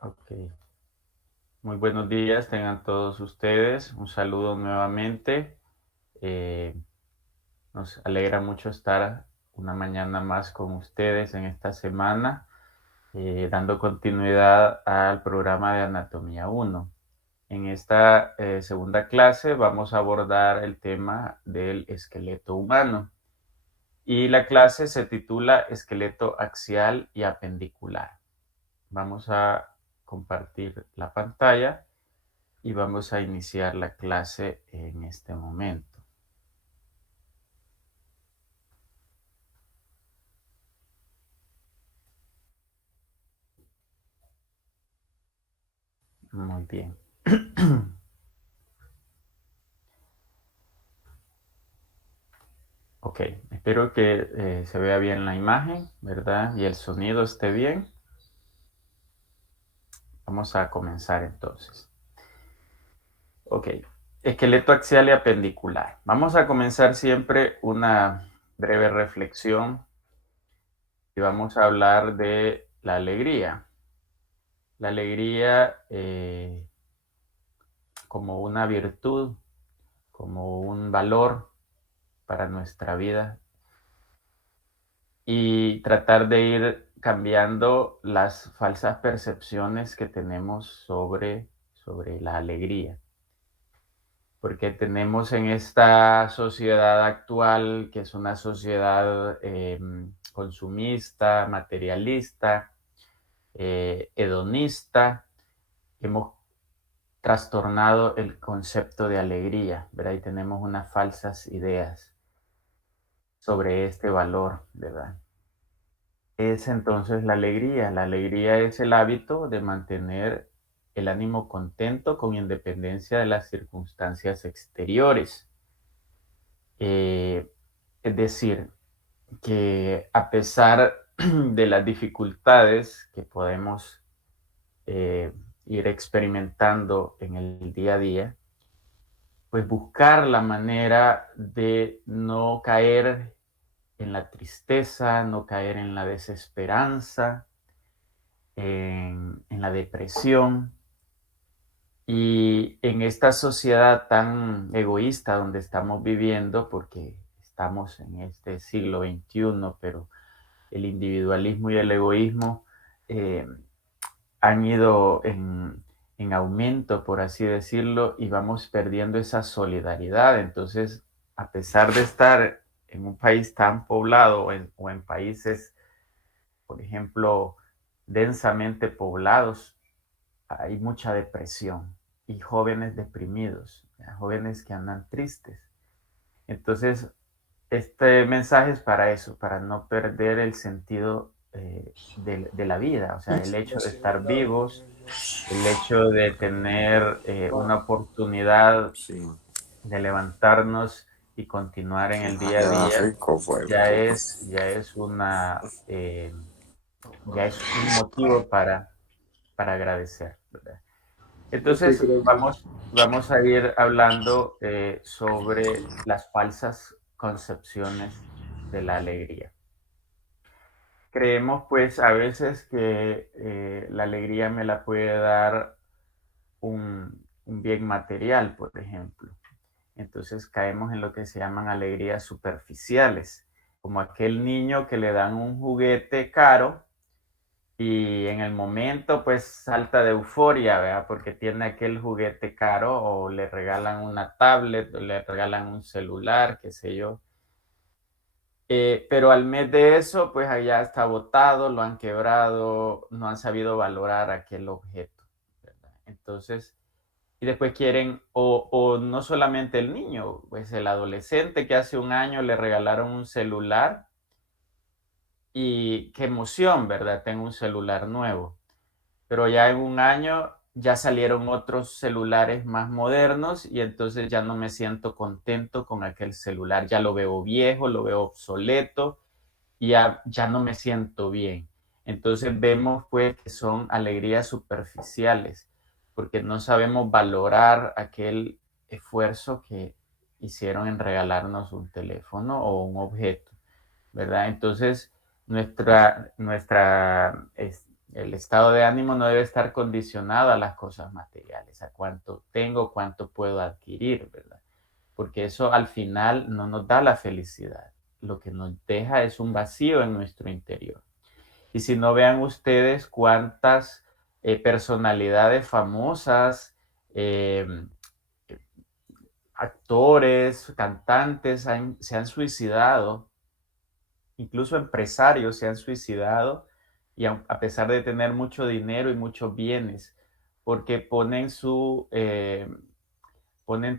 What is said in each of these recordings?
Ok. Muy buenos días, tengan todos ustedes. Un saludo nuevamente. Eh, Nos alegra mucho estar una mañana más con ustedes en esta semana, dando continuidad al programa de Anatomía 1. En esta segunda clase vamos a abordar el tema del esqueleto humano y la clase se titula Esqueleto axial y apendicular. Vamos a compartir la pantalla y vamos a iniciar la clase en este momento. Muy bien. Ok, espero que se vea bien la imagen, ¿verdad? Y el sonido esté bien. Vamos a comenzar entonces. Ok, esqueleto axial y apendicular. Vamos a comenzar siempre una breve reflexión y vamos a hablar de la alegría. La alegría como una virtud, como un valor para nuestra vida y tratar de ir cambiando las falsas percepciones que tenemos sobre la alegría. Porque tenemos en esta sociedad actual, que es una sociedad consumista, materialista, hedonista, hemos trastornado el concepto de alegría, ¿verdad? Y tenemos unas falsas ideas sobre este valor, ¿verdad? Es entonces la alegría. La alegría es el hábito de mantener el ánimo contento con independencia de las circunstancias exteriores. Eh, es decir, que a pesar de las dificultades que podemos eh, ir experimentando en el día a día, pues buscar la manera de no caer en la tristeza, no caer en la desesperanza, en la depresión. Y en esta sociedad tan egoísta donde estamos viviendo, porque estamos en este siglo XXI, pero el individualismo y el egoísmo eh, han ido en aumento, por así decirlo, y vamos perdiendo esa solidaridad. Entonces, a pesar de estar en un país tan poblado o en países, por ejemplo, densamente poblados, hay mucha depresión y jóvenes deprimidos, jóvenes que andan tristes. Entonces, este mensaje es para eso, para no perder el sentido de la vida, o sea, el hecho de estar vivos, el hecho de tener una oportunidad Sí, de levantarnos y continuar en el día a queda día, rico, fue. ya es un motivo para agradecer, ¿verdad? Entonces, vamos a ir hablando sobre las falsas concepciones de la alegría. Creemos pues a veces que la alegría me la puede dar un bien material, por ejemplo. Entonces caemos en lo que se llaman alegrías superficiales, como aquel niño que le dan un juguete caro y en el momento pues salta de euforia, ¿verdad? Porque tiene aquel juguete caro o le regalan una tablet o le regalan un celular, qué sé yo. Pero al mes de eso, pues allá está botado, lo han quebrado, no han sabido valorar aquel objeto, ¿verdad? Entonces, y después quieren, o no solamente el niño, pues el adolescente que hace un año le regalaron un celular y qué emoción, ¿verdad? Tengo un celular nuevo. Pero ya en un año ya salieron otros celulares más modernos y entonces ya no me siento contento con aquel celular, ya lo veo viejo, lo veo obsoleto y ya no me siento bien. Entonces vemos pues que son alegrías superficiales, porque no sabemos valorar aquel esfuerzo que hicieron en regalarnos un teléfono o un objeto, ¿verdad? Entonces nuestra El estado de ánimo no debe estar condicionado a las cosas materiales, a cuánto tengo, cuánto puedo adquirir, ¿verdad? Porque eso al final no nos da la felicidad. Lo que nos deja es un vacío en nuestro interior. Y si no, vean ustedes cuántas personalidades famosas, eh, actores, cantantes se han suicidado, incluso empresarios se han suicidado, y a pesar de tener mucho dinero y muchos bienes, porque ponen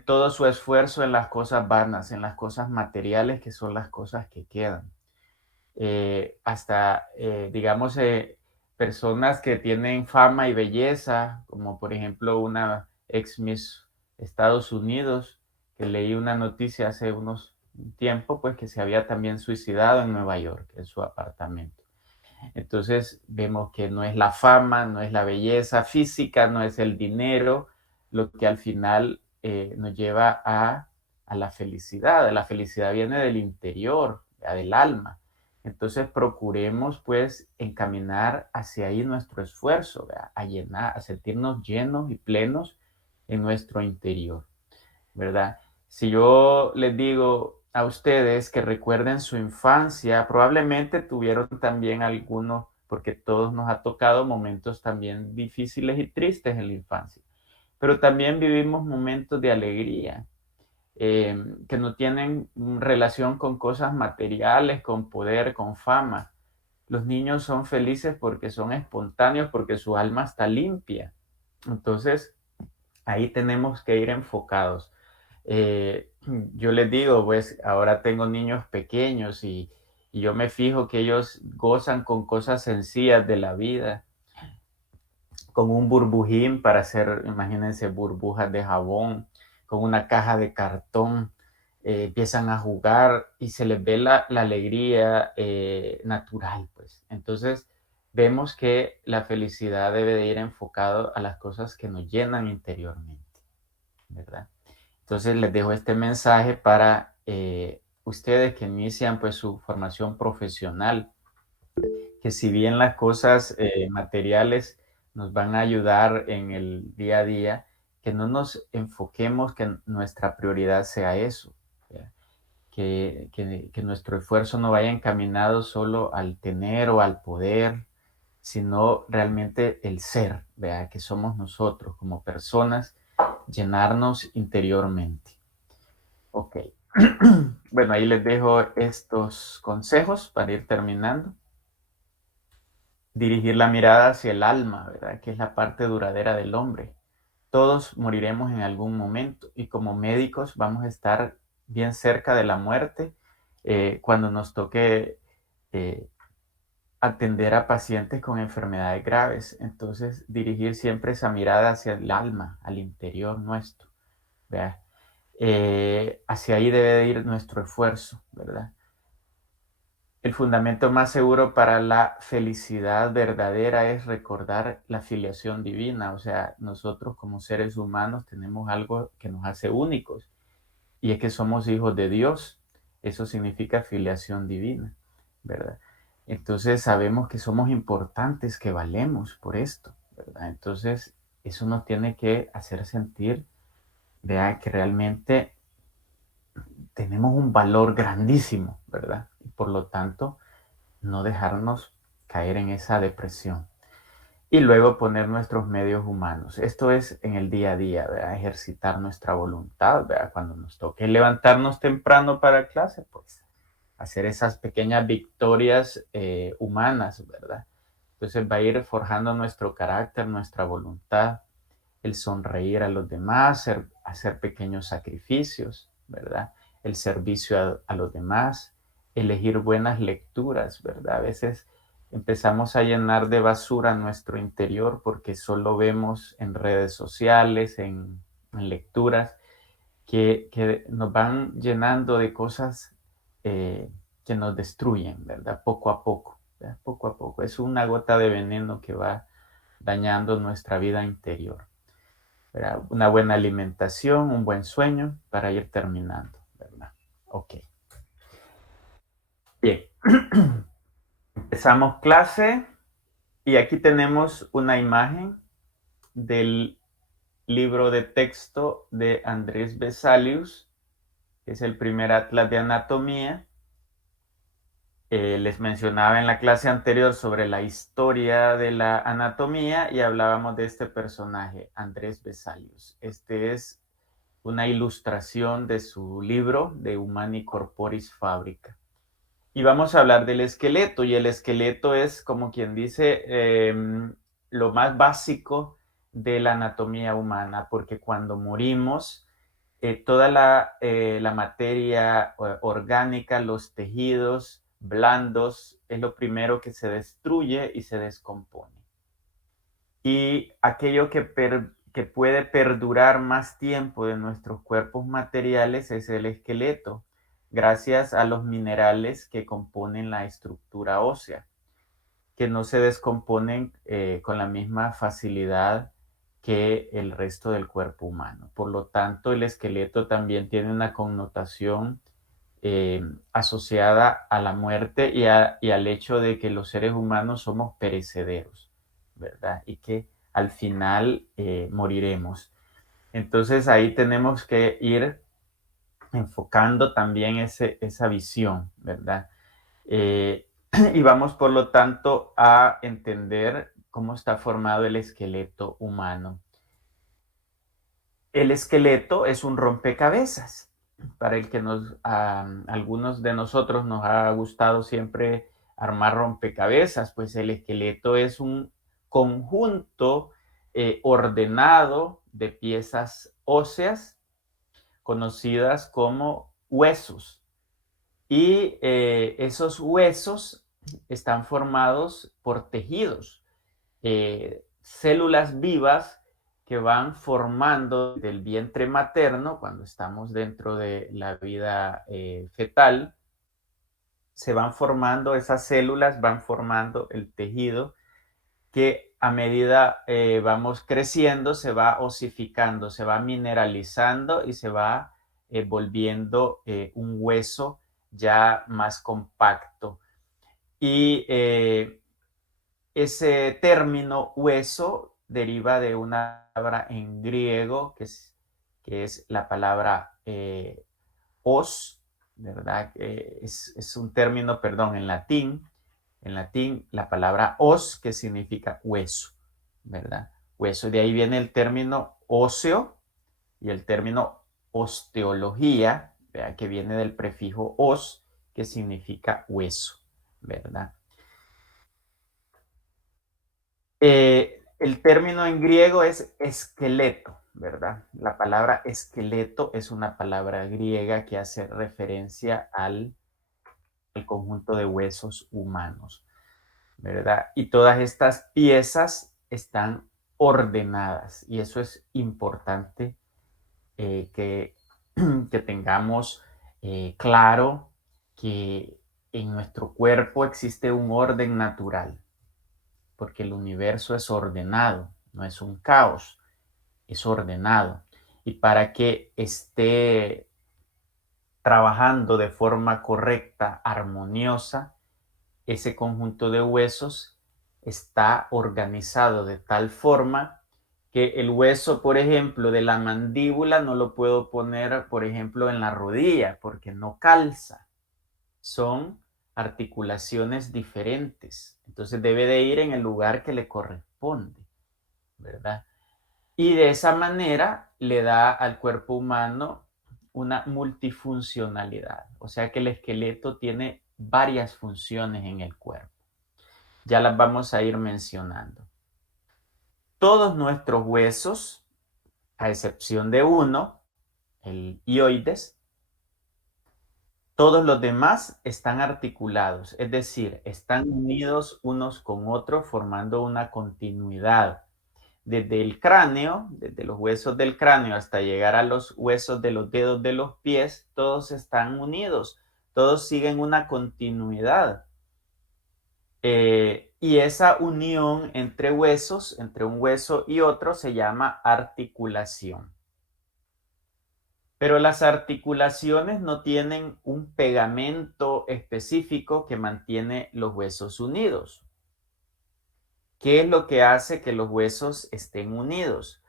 todo su esfuerzo en las cosas vanas, en las cosas materiales, que son las cosas que quedan. Digamos, personas que tienen fama y belleza, como por ejemplo una ex Miss Estados Unidos, que leí una noticia hace unos tiempo, pues que se había también suicidado en Nueva York, en su apartamento. Entonces vemos que no es la fama, no es la belleza física, no es el dinero, lo que al final nos lleva a la felicidad. La felicidad viene del interior, del alma. Entonces procuremos pues encaminar hacia ahí nuestro esfuerzo, ¿verdad? A llenar, a sentirnos llenos y plenos en nuestro interior, ¿verdad? Si yo les digo a ustedes que recuerden su infancia, probablemente tuvieron también algunos, porque todos nos ha tocado momentos también difíciles y tristes en la infancia, pero también vivimos momentos de alegría, que no tienen relación con cosas materiales, con poder, con fama. Los niños son felices porque son espontáneos, porque su alma está limpia. Entonces, ahí tenemos que ir enfocados. Yo les digo, pues ahora tengo niños pequeños y yo me fijo que ellos gozan con cosas sencillas de la vida, con un burbujín para hacer, imagínense, burbujas de jabón, con una caja de cartón, empiezan a jugar y se les ve la alegría natural, pues. Entonces, vemos que la felicidad debe de ir enfocado a las cosas que nos llenan interiormente, ¿verdad? Entonces les dejo este mensaje para ustedes que inician pues su formación profesional, que si bien las cosas materiales nos van a ayudar en el día a día, que no nos enfoquemos que nuestra prioridad sea eso, que nuestro esfuerzo no vaya encaminado solo al tener o al poder, sino realmente el ser, ¿verdad? Que somos nosotros como personas, llenarnos interiormente. Ok. Bueno, ahí les dejo estos consejos para ir terminando. Dirigir la mirada hacia el alma, ¿verdad? Que es la parte duradera del hombre. Todos moriremos en algún momento y como médicos vamos a estar bien cerca de la muerte cuando nos toque eh, atender a pacientes con enfermedades graves. Entonces, dirigir siempre esa mirada hacia el alma, al interior nuestro, ¿verdad? Hacia ahí debe de ir nuestro esfuerzo, ¿verdad? El fundamento más seguro para la felicidad verdadera es recordar la filiación divina, o sea, nosotros como seres humanos tenemos algo que nos hace únicos y es que somos hijos de Dios. Eso significa filiación divina, ¿verdad? Entonces sabemos que somos importantes, que valemos por esto, ¿verdad? Entonces eso nos tiene que hacer sentir, vea, que realmente tenemos un valor grandísimo, ¿verdad? Y por lo tanto, no dejarnos caer en esa depresión. Y luego poner nuestros medios humanos. Esto es en el día a día, ¿verdad? Ejercitar nuestra voluntad, ¿verdad? Cuando nos toque levantarnos temprano para clase, pues hacer esas pequeñas victorias humanas, ¿verdad? Entonces va a ir forjando nuestro carácter, nuestra voluntad, el sonreír a los demás, hacer pequeños sacrificios, ¿verdad? El servicio a los demás, elegir buenas lecturas, ¿verdad? A veces empezamos a llenar de basura nuestro interior porque solo vemos en redes sociales, en lecturas, que nos van llenando de cosas que nos destruyen, ¿verdad? Poco a poco, ¿verdad? Poco a poco. Es una gota de veneno que va dañando nuestra vida interior. ¿Verdad? Una buena alimentación, un buen sueño para ir terminando, ¿verdad? Ok. Bien. Empezamos clase. Y aquí tenemos una imagen del libro de texto de Andrés Vesalius, que es el primer atlas de anatomía. Les mencionaba en la clase anterior sobre la historia de la anatomía y hablábamos de este personaje, Andrés Vesalius. Este es una ilustración de su libro de Humani Corporis Fabrica. Y vamos a hablar del esqueleto, y el esqueleto es, como quien dice, lo más básico de la anatomía humana, porque cuando morimos, toda la materia orgánica, los tejidos blandos, es lo primero que se destruye y se descompone. Y aquello que puede perdurar más tiempo de nuestros cuerpos materiales es el esqueleto, gracias a los minerales que componen la estructura ósea, que no se descomponen con la misma facilidad que el resto del cuerpo humano. Por lo tanto, el esqueleto también tiene una connotación asociada a la muerte y al hecho de que los seres humanos somos perecederos, ¿verdad? Y que al final moriremos. Entonces ahí tenemos que ir enfocando también esa visión, ¿verdad? Eh, y vamos, por lo tanto, a entender cómo está formado el esqueleto humano. El esqueleto es un rompecabezas. Para el que algunos de nosotros nos ha gustado siempre armar rompecabezas, pues el esqueleto es un conjunto ordenado de piezas óseas conocidas como huesos. Y esos huesos están formados por tejidos, células vivas que van formando del vientre materno, cuando estamos dentro de la vida fetal, se van formando esas células, van formando el tejido que a medida vamos creciendo se va osificando, se va mineralizando y se va volviendo un hueso ya más compacto. Y ese término hueso deriva de una palabra en griego que es la palabra os, ¿verdad? Es un término, perdón, en latín la palabra os, que significa hueso, ¿verdad? Hueso, de ahí viene el término óseo y el término osteología, ¿verdad? Que viene del prefijo os, que significa hueso, ¿verdad? El término en griego es esqueleto, ¿verdad? La palabra esqueleto es una palabra griega que hace referencia al conjunto de huesos humanos, ¿verdad? Y todas estas piezas están ordenadas y eso es importante que, que tengamos claro que en nuestro cuerpo existe un orden natural, porque el universo es ordenado, no es un caos, es ordenado. Y para que esté trabajando de forma correcta, armoniosa, ese conjunto de huesos está organizado de tal forma que el hueso, por ejemplo, de la mandíbula no lo puedo poner, por ejemplo, en la rodilla porque no calza. Son articulaciones diferentes. Entonces debe de ir en el lugar que le corresponde, ¿verdad? Y de esa manera le da al cuerpo humano una multifuncionalidad. O sea que el esqueleto tiene varias funciones en el cuerpo. Ya las vamos a ir mencionando. Todos nuestros huesos, a excepción de uno, el hioides, todos los demás están articulados, es decir, están unidos unos con otros formando una continuidad. Desde el cráneo, desde los huesos del cráneo hasta llegar a los huesos de los dedos de los pies, todos están unidos, todos siguen una continuidad. Y esa unión entre huesos, entre un hueso y otro, se llama articulación. Pero las articulaciones no tienen un pegamento específico que mantiene los huesos unidos. ¿Qué es lo que hace que los huesos estén unidos?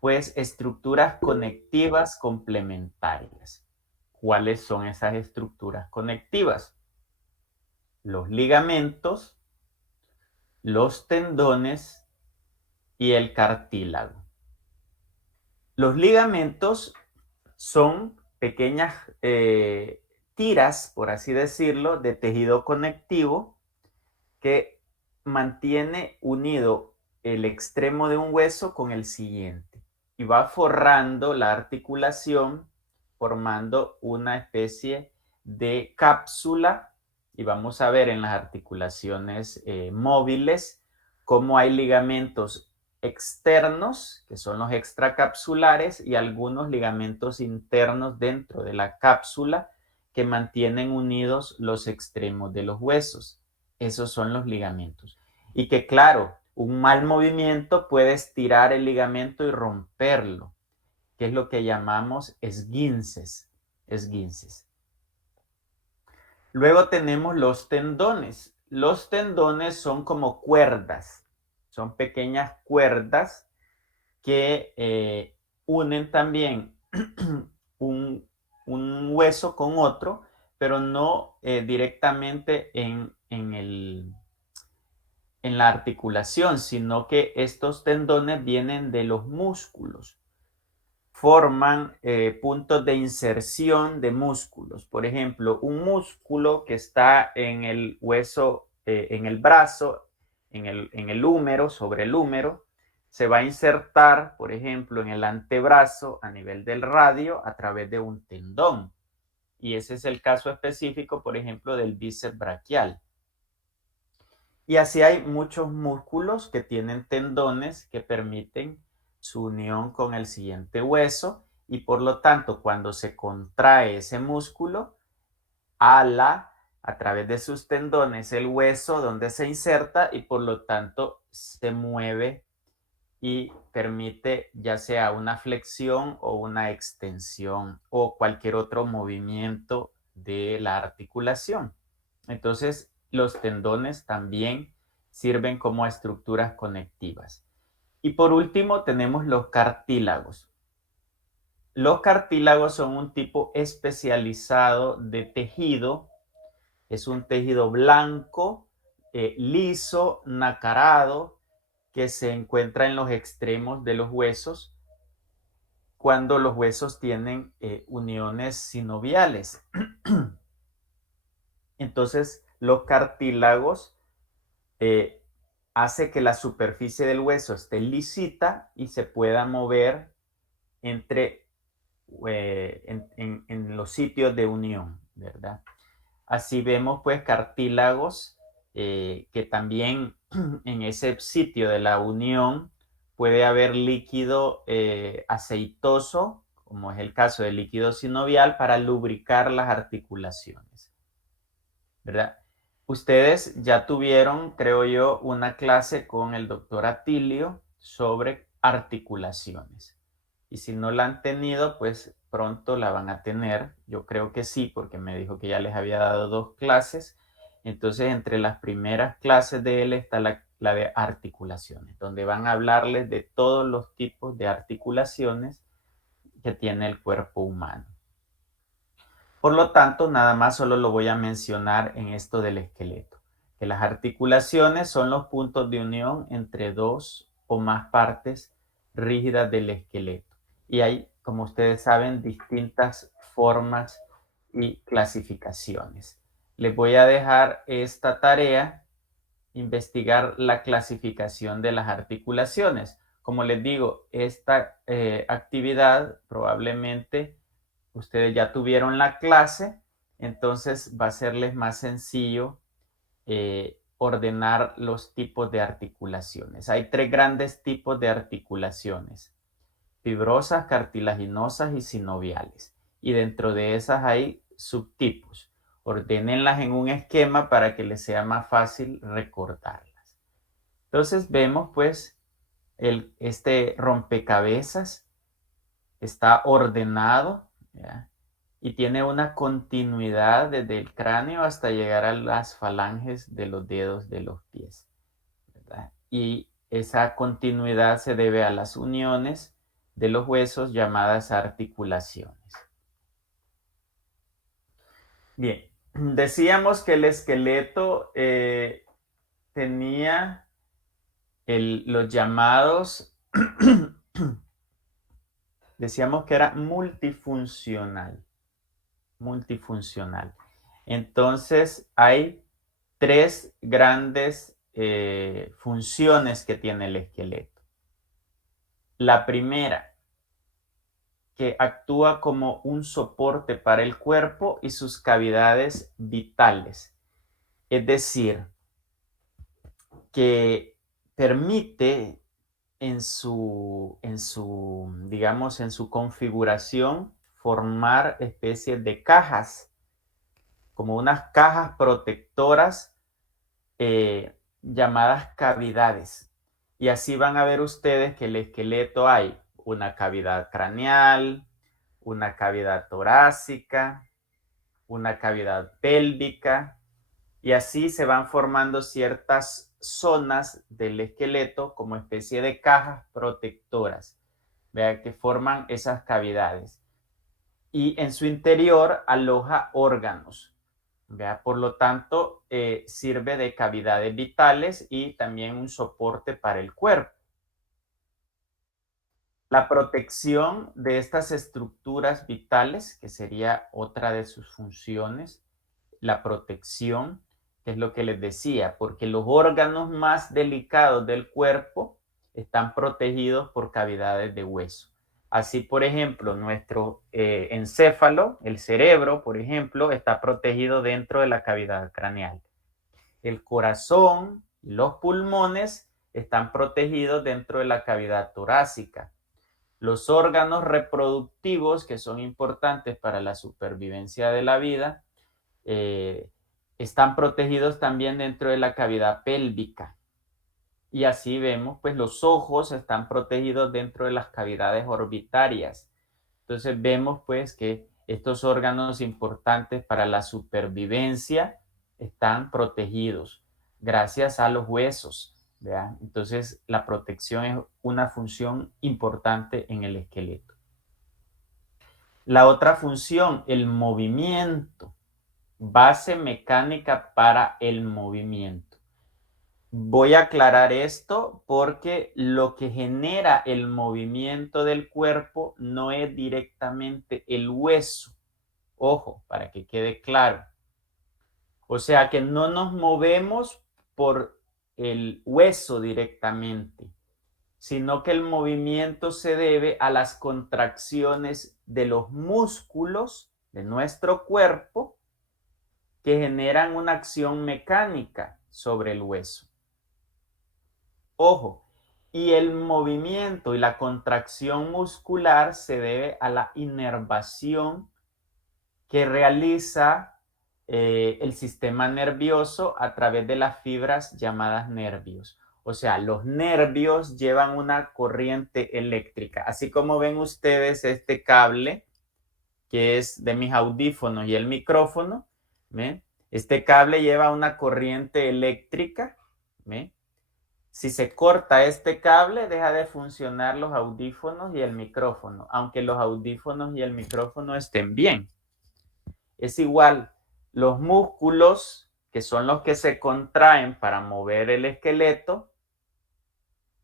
Pues estructuras conectivas complementarias. ¿Cuáles son esas estructuras conectivas? Los ligamentos, los tendones y el cartílago. Los ligamentos son pequeñas tiras, por así decirlo, de tejido conectivo que mantiene unido el extremo de un hueso con el siguiente y va forrando la articulación formando una especie de cápsula y vamos a ver en las articulaciones móviles cómo hay ligamentos externos, que son los extracapsulares, y algunos ligamentos internos dentro de la cápsula que mantienen unidos los extremos de los huesos. Esos son los ligamentos. Y que claro, un mal movimiento puede estirar el ligamento y romperlo, que es lo que llamamos esguinces. Esguinces. Luego tenemos los tendones. Los tendones son como cuerdas, son pequeñas cuerdas que unen también un hueso con otro, pero no directamente en la articulación, sino que estos tendones vienen de los músculos. Forman puntos de inserción de músculos. Por ejemplo, un músculo que está en el hueso, en el brazo, en el húmero, sobre el húmero, se va a insertar, por ejemplo, en el antebrazo a nivel del radio a través de un tendón. Y ese es el caso específico, por ejemplo, del bíceps braquial. Y así hay muchos músculos que tienen tendones que permiten su unión con el siguiente hueso y por lo tanto cuando se contrae ese músculo, ala a través de sus tendones el hueso donde se inserta y por lo tanto se mueve y permite ya sea una flexión o una extensión o cualquier otro movimiento de la articulación. Entonces, los tendones también sirven como estructuras conectivas. Y por último, tenemos los cartílagos. Los cartílagos son un tipo especializado de tejido. Es un tejido blanco, liso, nacarado, que se encuentra en los extremos de los huesos cuando los huesos tienen uniones sinoviales. Entonces, los cartílagos hace que la superficie del hueso esté lisita y se pueda mover entre en los sitios de unión, ¿verdad? Así vemos pues cartílagos que también en ese sitio de la unión puede haber líquido aceitoso, como es el caso del líquido sinovial, para lubricar las articulaciones, ¿verdad? Ustedes ya tuvieron, creo yo, una clase con el doctor Atilio sobre articulaciones. Y si no la han tenido, pues pronto la van a tener. Yo creo que sí, porque me dijo que ya les había dado 2 clases. Entonces, entre las primeras clases de él está la de articulaciones, donde van a hablarles de todos los tipos de articulaciones que tiene el cuerpo humano. Por lo tanto, nada más solo lo voy a mencionar en esto del esqueleto, que las articulaciones son los puntos de unión entre 2 o más partes rígidas del esqueleto. Y hay, como ustedes saben, distintas formas y clasificaciones. Les voy a dejar esta tarea, investigar la clasificación de las articulaciones. Como les digo, esta actividad probablemente ustedes ya tuvieron la clase, entonces va a serles más sencillo ordenar los tipos de articulaciones. Hay 3 grandes tipos de articulaciones: fibrosas, cartilaginosas y sinoviales. Y dentro de esas hay subtipos. Ordénenlas en un esquema para que les sea más fácil recordarlas. Entonces vemos pues este rompecabezas está ordenado, ¿ya? Y tiene una continuidad desde el cráneo hasta llegar a las falanges de los dedos de los pies, ¿verdad? Y esa continuidad se debe a las uniones de los huesos llamadas articulaciones. Bien, decíamos que el esqueleto tenía los llamados, decíamos que era multifuncional. Entonces hay tres grandes funciones que tiene el esqueleto. La primera, que actúa como un soporte para el cuerpo y sus cavidades vitales. Es decir, que permite digamos, en su configuración formar especies de cajas, como unas cajas protectoras llamadas cavidades. Y así van a ver ustedes que el esqueleto hay una cavidad craneal, una cavidad torácica, una cavidad pélvica, y así se van formando ciertas zonas del esqueleto como especie de cajas protectoras, vea, que forman esas cavidades. Y en su interior aloja órganos. ¿Vea? Por lo tanto, sirve de cavidades vitales y también un soporte para el cuerpo. La protección de estas estructuras vitales, que sería otra de sus funciones, la protección, que es lo que les decía, porque los órganos más delicados del cuerpo están protegidos por cavidades de hueso. Así, por ejemplo, nuestro encéfalo, el cerebro, por ejemplo, está protegido dentro de la cavidad craneal. El corazón y los pulmones están protegidos dentro de la cavidad torácica. Los órganos reproductivos, que son importantes para la supervivencia de la vida, están protegidos también dentro de la cavidad pélvica. Y así vemos, pues los ojos están protegidos dentro de las cavidades orbitarias. Entonces vemos pues que estos órganos importantes para la supervivencia están protegidos gracias a los huesos, ¿verdad? Entonces la protección es una función importante en el esqueleto. La otra función, el movimiento, base mecánica para el movimiento. Voy a aclarar esto porque lo que genera el movimiento del cuerpo no es directamente el hueso. Ojo, para que quede claro. O sea que no nos movemos por el hueso directamente, sino que el movimiento se debe a las contracciones de los músculos de nuestro cuerpo que generan una acción mecánica sobre el hueso. Ojo, y el movimiento y la contracción muscular se debe a la inervación que realiza el sistema nervioso a través de las fibras llamadas nervios. O sea, los nervios llevan una corriente eléctrica. Así como ven ustedes este cable que es de mis audífonos y el micrófono, ¿ven? Este cable lleva una corriente eléctrica, ¿ven? Si se corta este cable, deja de funcionar los audífonos y el micrófono, aunque los audífonos y el micrófono estén bien. Es igual, los músculos, que son los que se contraen para mover el esqueleto,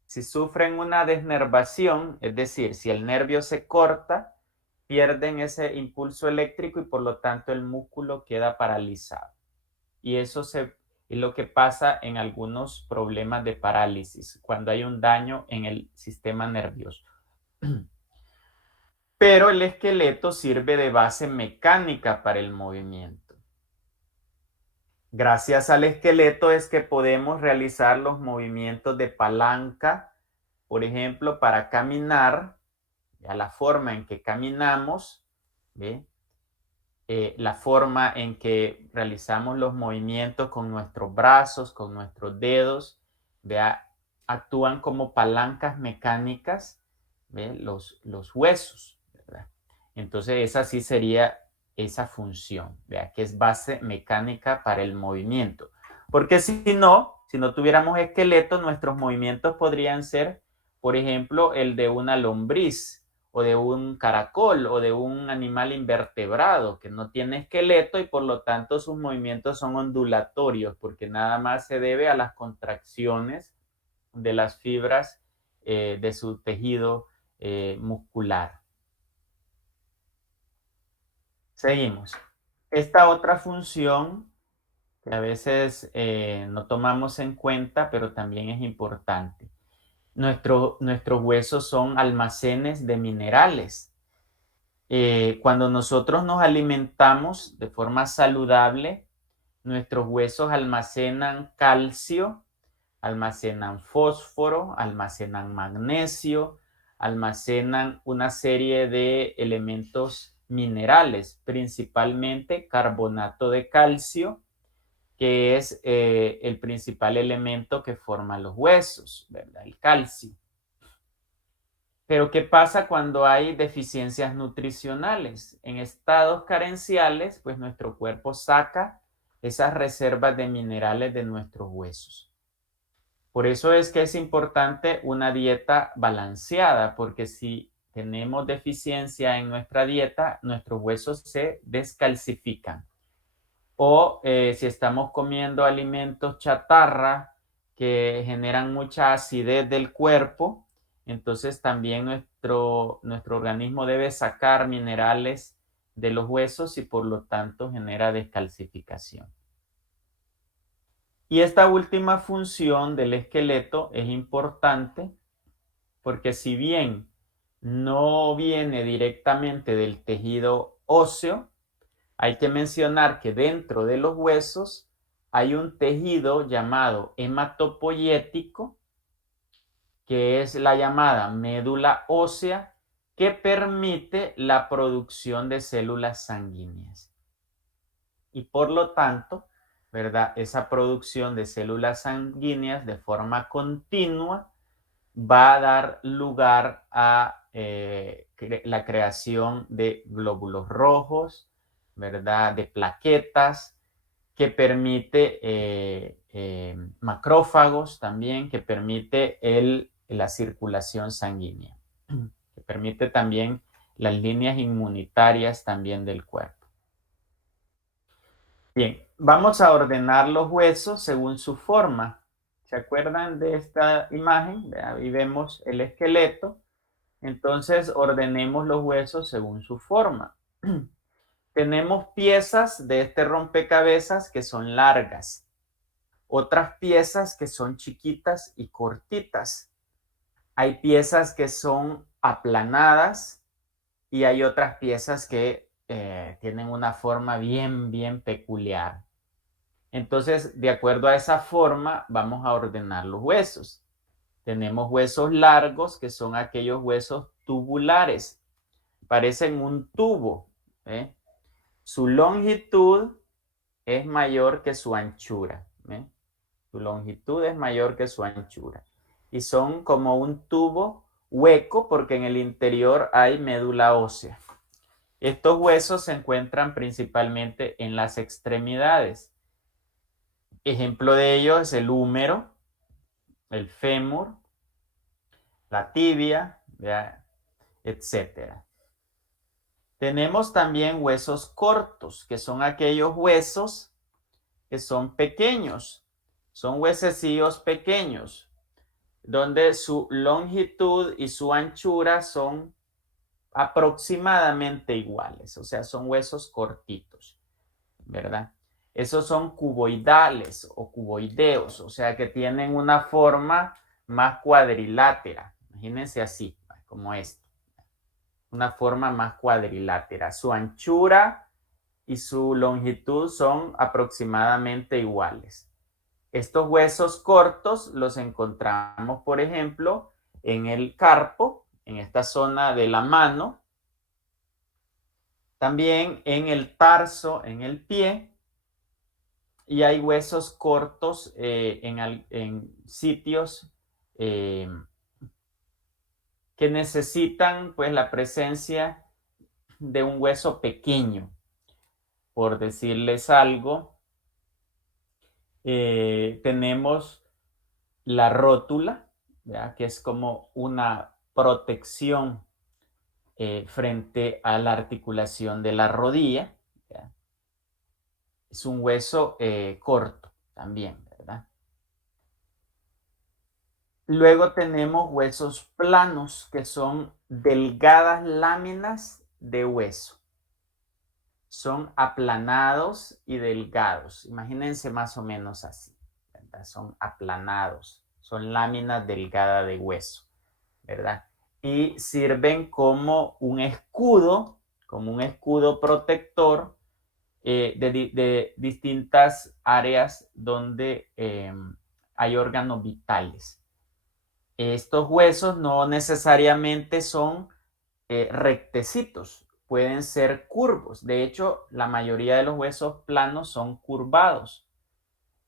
si sufren una desnervación, es decir, si el nervio se corta, pierden ese impulso eléctrico y por lo tanto el músculo queda paralizado. Y eso es lo que pasa en algunos problemas de parálisis, cuando hay un daño en el sistema nervioso. Pero el esqueleto sirve de base mecánica para el movimiento. Gracias al esqueleto es que podemos realizar los movimientos de palanca, por ejemplo, para caminar, ya la forma en que caminamos, ¿ve? La forma en que realizamos los movimientos con nuestros brazos, con nuestros dedos, ¿vea? Actúan como palancas mecánicas, ¿ve? Los huesos, ¿verdad? Entonces esa sí sería esa función, ¿vea? Que es base mecánica para el movimiento. Porque si no, Si no tuviéramos esqueleto, nuestros movimientos podrían ser, por ejemplo, el de una lombriz o de un caracol o de un animal invertebrado que no tiene esqueleto y por lo tanto sus movimientos son ondulatorios porque nada más se debe a las contracciones de las fibras de su tejido muscular. Seguimos. Esta otra función que a veces no tomamos en cuenta, pero también es importante. Nuestros huesos son almacenes de minerales. Cuando nosotros nos alimentamos de forma saludable, nuestros huesos almacenan calcio, almacenan fósforo, almacenan magnesio, almacenan una serie de elementos minerales, principalmente carbonato de calcio, que es el principal elemento que forma los huesos, ¿verdad? El calcio. Pero ¿qué pasa cuando hay deficiencias nutricionales? En estados carenciales, pues nuestro cuerpo saca esas reservas de minerales de nuestros huesos. Por eso es que es importante una dieta balanceada, porque si tenemos deficiencia en nuestra dieta, nuestros huesos se descalcifican. O si estamos comiendo alimentos chatarra que generan mucha acidez del cuerpo, entonces también nuestro organismo debe sacar minerales de los huesos y por lo tanto genera descalcificación. Y esta última función del esqueleto es importante porque si bien no viene directamente del tejido óseo, hay que mencionar que dentro de los huesos hay un tejido llamado hematopoyético, que es la llamada médula ósea, que permite la producción de células sanguíneas. Y por lo tanto, ¿verdad? Esa producción de células sanguíneas de forma continua va a dar lugar a la creación de glóbulos rojos, ¿verdad? De plaquetas, que permite macrófagos también, que permite la circulación sanguínea, que permite también las líneas inmunitarias también del cuerpo. Bien, vamos a ordenar los huesos según su forma. ¿Se acuerdan de esta imagen? Ahí vemos el esqueleto. Entonces ordenemos los huesos según su forma. Tenemos piezas de este rompecabezas que son largas, otras piezas que son chiquitas y cortitas. Hay piezas que son aplanadas y hay otras piezas que tienen una forma bien peculiar. Entonces, de acuerdo a esa forma, vamos a ordenar los huesos. Tenemos huesos largos, que son aquellos huesos tubulares. Parecen un tubo, ¿eh? Su longitud es mayor que su anchura, ¿eh? Su longitud es mayor que su anchura. Y son como un tubo hueco porque en el interior hay médula ósea. Estos huesos se encuentran principalmente en las extremidades. Ejemplo de ello es el húmero, el fémur, la tibia, etcétera. Tenemos también huesos cortos, que son aquellos huesos que son pequeños, son huesecillos pequeños, donde su longitud y su anchura son aproximadamente iguales, o sea, son huesos cortitos, ¿verdad? Esos son cuboidales o cuboideos, o sea, que tienen una forma más cuadrilátera. Imagínense así, como esto. Una forma más cuadrilátera. Su anchura y su longitud son aproximadamente iguales. Estos huesos cortos los encontramos, por ejemplo, en el carpo, en esta zona de la mano, también en el tarso, en el pie, y hay huesos cortos en sitios que necesitan pues la presencia de un hueso pequeño. Por decirles algo, tenemos la rótula, ¿ya? Que es como una protección frente a la articulación de la rodilla, ¿ya? Es un hueso corto también, ¿verdad? Luego tenemos huesos planos, que son delgadas láminas de hueso. Son aplanados y delgados. Imagínense más o menos así, ¿verdad? Son aplanados, son láminas delgadas de hueso, ¿verdad? Y sirven como un escudo protector de distintas áreas donde hay órganos vitales. Estos huesos no necesariamente son rectecitos, pueden ser curvos. De hecho, la mayoría de los huesos planos son curvados.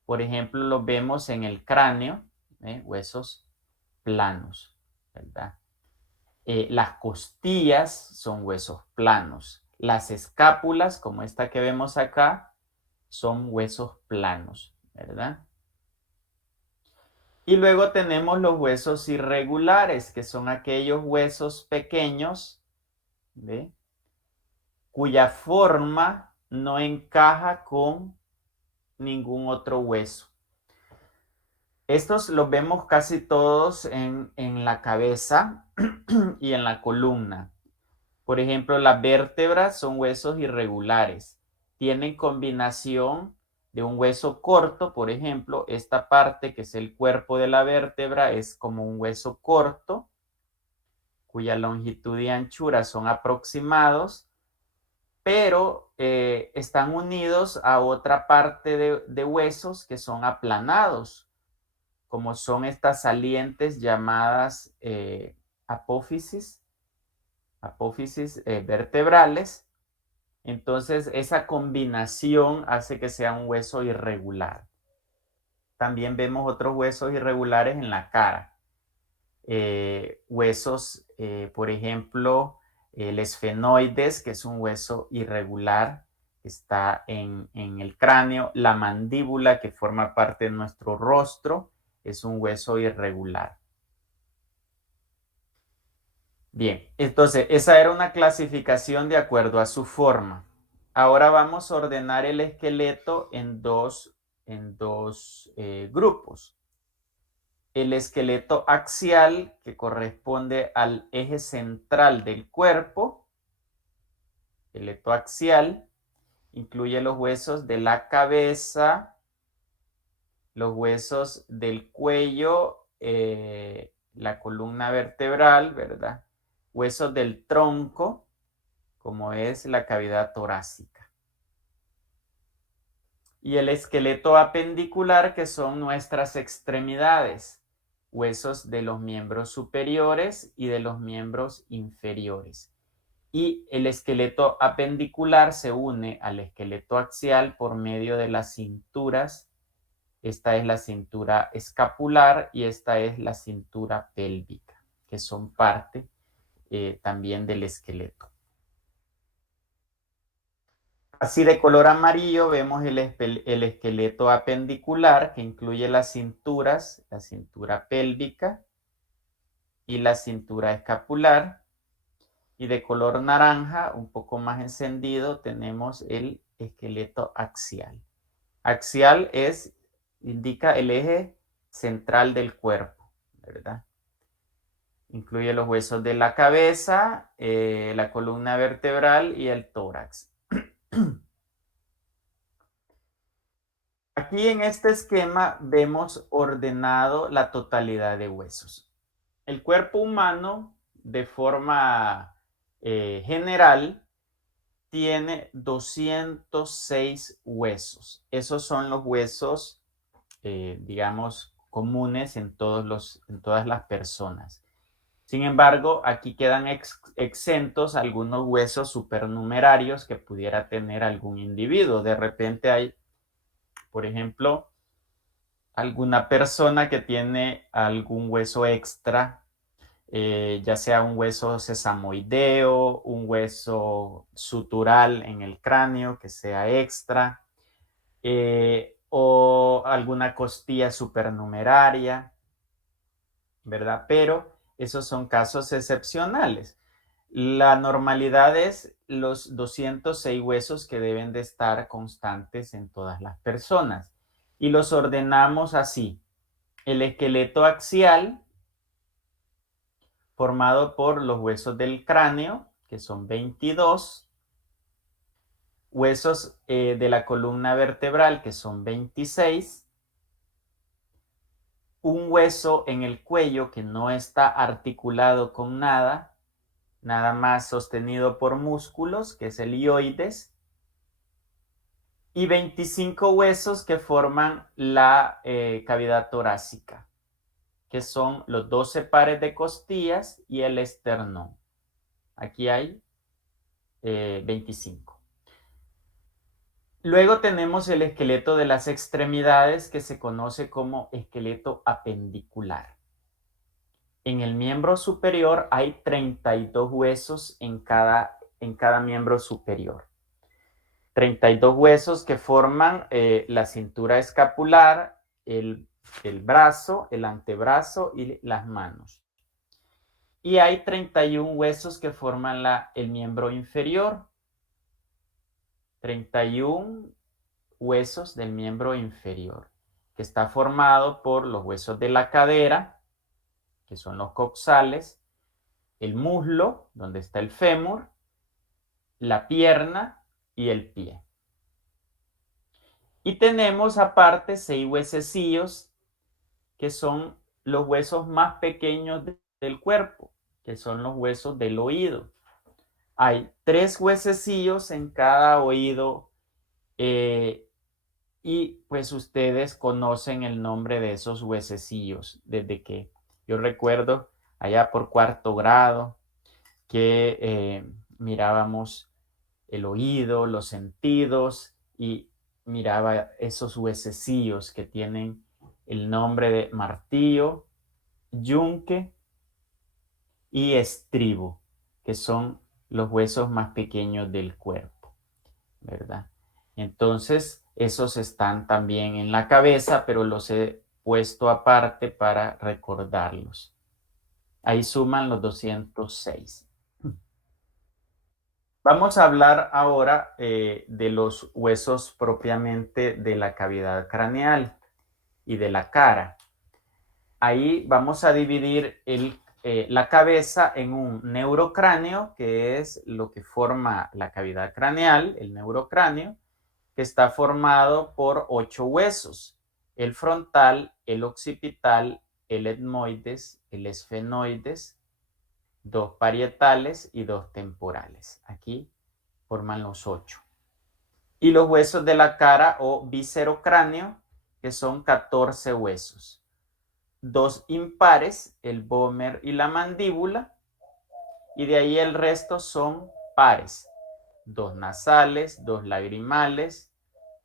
Por ejemplo, los vemos en el cráneo, huesos planos, ¿verdad? Las costillas son huesos planos. Las escápulas, como esta que vemos acá, son huesos planos, ¿verdad? Y luego tenemos los huesos irregulares, que son aquellos huesos pequeños, ¿ve? Cuya forma no encaja con ningún otro hueso. Estos los vemos casi todos en la cabeza y en la columna. Por ejemplo, las vértebras son huesos irregulares. Tienen combinación de un hueso corto, por ejemplo, esta parte que es el cuerpo de la vértebra es como un hueso corto, cuya longitud y anchura son aproximados, pero están unidos a otra parte de huesos que son aplanados, como son estas salientes llamadas apófisis vertebrales. Entonces, esa combinación hace que sea un hueso irregular. También vemos otros huesos irregulares en la cara. Huesos, por ejemplo, el esfenoides, que es un hueso irregular, está en el cráneo. La mandíbula, que forma parte de nuestro rostro, es un hueso irregular. Bien, entonces esa era una clasificación de acuerdo a su forma. Ahora vamos a ordenar el esqueleto en dos grupos. El esqueleto axial, que corresponde al eje central del cuerpo. Esqueleto axial incluye los huesos de la cabeza, los huesos del cuello, la columna vertebral, ¿verdad? Huesos del tronco, como es la cavidad torácica. Y el esqueleto apendicular, que son nuestras extremidades, huesos de los miembros superiores y de los miembros inferiores. Y el esqueleto apendicular se une al esqueleto axial por medio de las cinturas. Esta es la cintura escapular y esta es la cintura pélvica, que son parte también del esqueleto. Así de color amarillo vemos el esqueleto apendicular, que incluye las cinturas, la cintura pélvica y la cintura escapular. Y de color naranja, un poco más encendido, tenemos el esqueleto axial. Axial indica el eje central del cuerpo, ¿verdad? Incluye los huesos de la cabeza, la columna vertebral y el tórax. Aquí en este esquema vemos ordenado la totalidad de huesos. El cuerpo humano, de forma general, tiene 206 huesos. Esos son los huesos, digamos, comunes en todas las personas. Sin embargo, aquí quedan exentos algunos huesos supernumerarios que pudiera tener algún individuo. De repente hay, por ejemplo, alguna persona que tiene algún hueso extra, ya sea un hueso sesamoideo, un hueso sutural en el cráneo que sea extra. o alguna costilla supernumeraria, ¿verdad? Pero esos son casos excepcionales. La normalidad es los 206 huesos que deben de estar constantes en todas las personas. Y los ordenamos así. El esqueleto axial, formado por los huesos del cráneo, que son 22, huesos de la columna vertebral, que son 26, un hueso en el cuello que no está articulado con nada, nada más sostenido por músculos, que es el ioides, y 25 huesos que forman la cavidad torácica, que son los 12 pares de costillas y el esternón. Aquí hay 25. Luego tenemos el esqueleto de las extremidades, que se conoce como esqueleto apendicular. En el miembro superior hay 32 huesos en cada miembro superior. 32 huesos que forman la cintura escapular, el brazo, el antebrazo y las manos. Y hay 31 huesos que forman el miembro inferior. 31 huesos del miembro inferior, que está formado por los huesos de la cadera, que son los coxales, el muslo, donde está el fémur, la pierna y el pie. Y tenemos aparte 6 huesecillos, que son los huesos más pequeños del cuerpo, que son los huesos del oído. Hay 3 huesecillos en cada oído, y pues ustedes conocen el nombre de esos huesecillos desde que yo recuerdo allá por cuarto grado que mirábamos el oído, los sentidos, y miraba esos huesecillos que tienen el nombre de martillo, yunque y estribo, que son los huesos más pequeños del cuerpo, ¿verdad? Entonces, esos están también en la cabeza, pero los he puesto aparte para recordarlos. Ahí suman los 206. Vamos a hablar ahora de los huesos propiamente de la cavidad craneal y de la cara. Ahí vamos a dividir la cabeza en un neurocráneo, que es lo que forma la cavidad craneal, el neurocráneo, que está formado por 8 huesos: el frontal, el occipital, el etmoides, el esfenoides, 2 parietales y 2 temporales. Aquí forman los 8. Y los huesos de la cara o viscerocráneo, que son 14 huesos. 2 impares, el vómer y la mandíbula, y de ahí el resto son pares: 2 nasales, 2 lagrimales,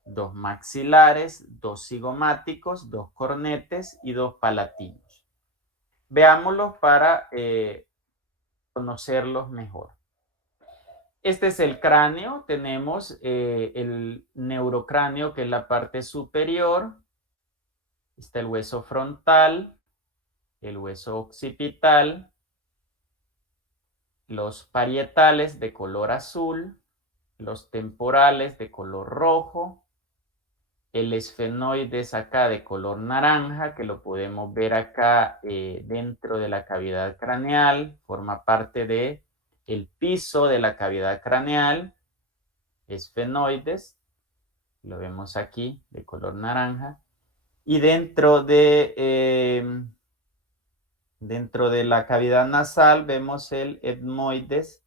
2 maxilares, 2 cigomáticos, 2 cornetes y 2 palatinos. Veámoslos para conocerlos mejor. Este es el cráneo. Tenemos el neurocráneo, que es la parte superior. Está el hueso frontal, el hueso occipital, los parietales de color azul, los temporales de color rojo, el esfenoides acá de color naranja, que lo podemos ver acá dentro de la cavidad craneal, forma parte de el piso de la cavidad craneal, esfenoides, lo vemos aquí de color naranja, y dentro de la cavidad nasal vemos el etmoides,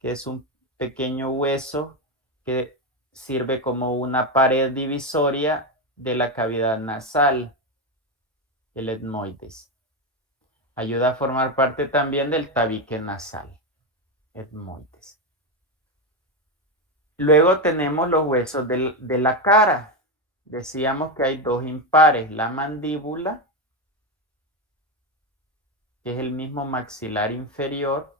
que es un pequeño hueso que sirve como una pared divisoria de la cavidad nasal, el etmoides. Ayuda a formar parte también del tabique nasal, etmoides. Luego tenemos los huesos de la cara. Decíamos que hay 2 impares: la mandíbula, que es el mismo maxilar inferior,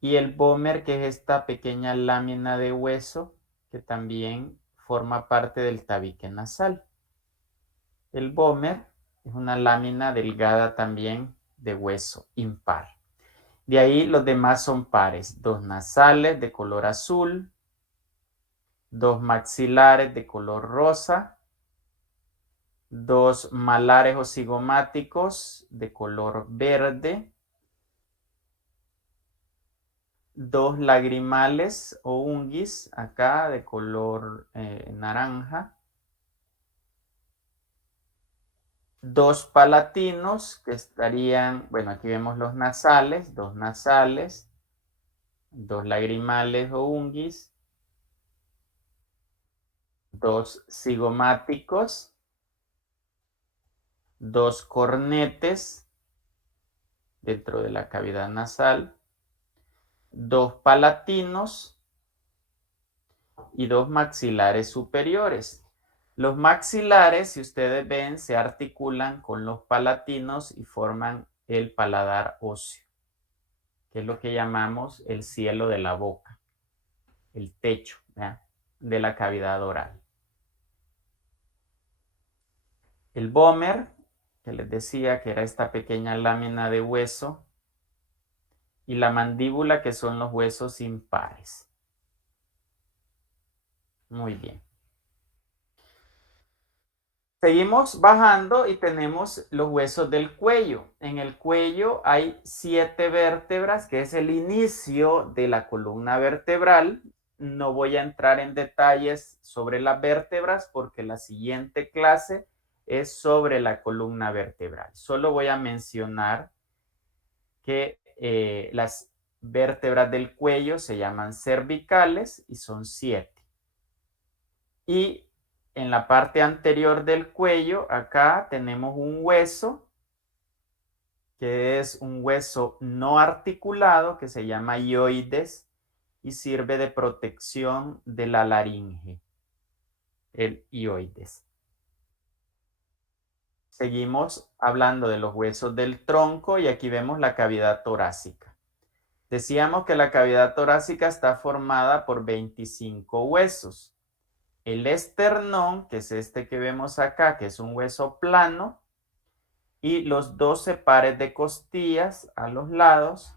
y el vómer, que es esta pequeña lámina de hueso que también forma parte del tabique nasal. El vómer es una lámina delgada también de hueso impar. De ahí los demás son pares, 2 nasales de color azul, 2 maxilares de color rosa, 2 malares o cigomáticos de color verde, 2 lagrimales o unguis acá de color naranja, 2 palatinos que estarían, bueno, aquí vemos los nasales, 2 nasales, 2 lagrimales o unguis, 2 cigomáticos, 2 cornetes dentro de la cavidad nasal, 2 palatinos y 2 maxilares superiores. Los maxilares, si ustedes ven, se articulan con los palatinos y forman el paladar óseo, que es lo que llamamos el cielo de la boca, el techo, ¿ya?, de la cavidad oral. El vómer, que les decía que era esta pequeña lámina de hueso, y la mandíbula, que son los huesos impares. Muy bien. Seguimos bajando y tenemos los huesos del cuello. En el cuello hay 7 vértebras, que es el inicio de la columna vertebral. No voy a entrar en detalles sobre las vértebras porque la siguiente clase es sobre la columna vertebral. Solo voy a mencionar que las vértebras del cuello se llaman cervicales y son 7. Y en la parte anterior del cuello, acá tenemos un hueso, que es un hueso no articulado, que se llama hioides, y sirve de protección de la laringe, el hioides. Seguimos hablando de los huesos del tronco y aquí vemos la cavidad torácica. Decíamos que la cavidad torácica está formada por 25 huesos. El esternón, que es este que vemos acá, que es un hueso plano, y los 12 pares de costillas a los lados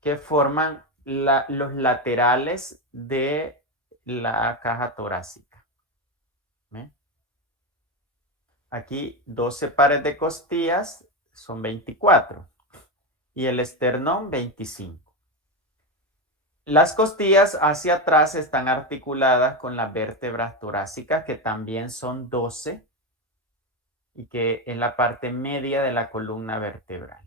que forman los laterales de la caja torácica. ¿Ven? Aquí 12 pares de costillas son 24 y el esternón 25. Las costillas hacia atrás están articuladas con las vértebras torácicas, que también son 12 y que es la parte media de la columna vertebral.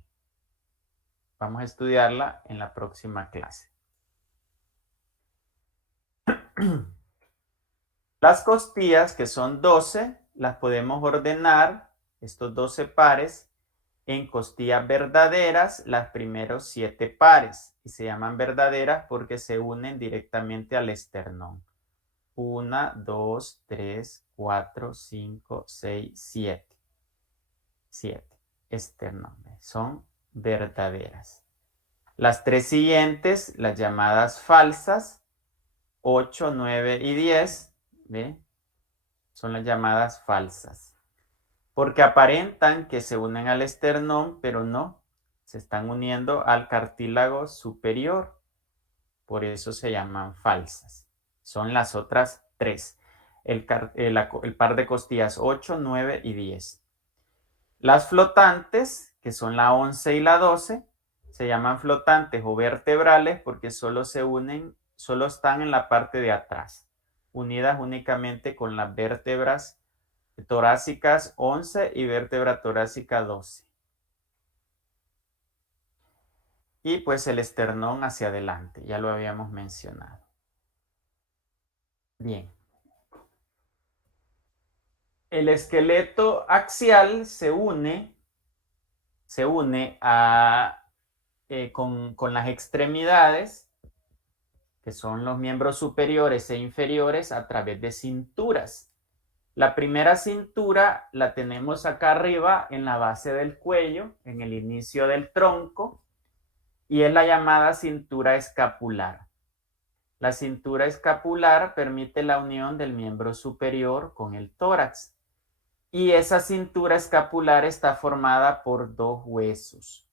Vamos a estudiarla en la próxima clase. Las costillas, que son 12, las podemos ordenar, estos 12 pares, en costillas verdaderas, los primeros 7 pares, y se llaman verdaderas porque se unen directamente al esternón. 1, 2, 3, 4, 5, 6, 7. 7 esternón. Son verdaderas. Las 3 siguientes, las llamadas falsas, 8, 9 y 10, ¿ve?, son las llamadas falsas, porque aparentan que se unen al esternón, pero no, se están uniendo al cartílago superior, por eso se llaman falsas. Son las otras 3, el par de costillas 8, 9 y 10. Las flotantes, que son la 11 y la 12, se llaman flotantes o vertebrales porque solo se unen, solo están en la parte de atrás, unidas únicamente con las vértebras torácicas 11 y vértebra torácica 12. Y pues el esternón hacia adelante, ya lo habíamos mencionado. Bien. El esqueleto axial se une con las extremidades, que son los miembros superiores e inferiores, a través de cinturas. La primera cintura la tenemos acá arriba en la base del cuello, en el inicio del tronco, y es la llamada cintura escapular. La cintura escapular permite la unión del miembro superior con el tórax. Y esa cintura escapular está formada por dos huesos.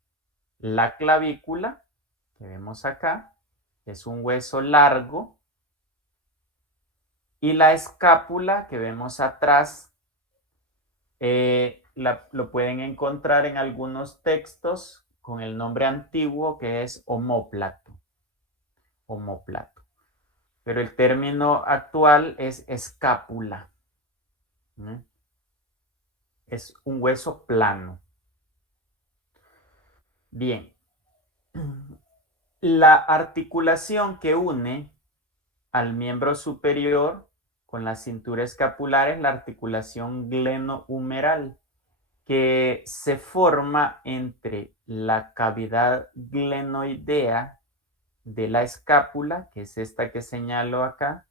La clavícula, que vemos acá, es un hueso largo. Y la escápula, que vemos atrás, lo pueden encontrar en algunos textos con el nombre antiguo que es omóplato. Omóplato. Pero el término actual es escápula. Es un hueso plano. Bien. La articulación que une al miembro superior con la cintura escapular es la articulación glenohumeral, que se forma entre la cavidad glenoidea de la escápula, que es esta que señalo acá,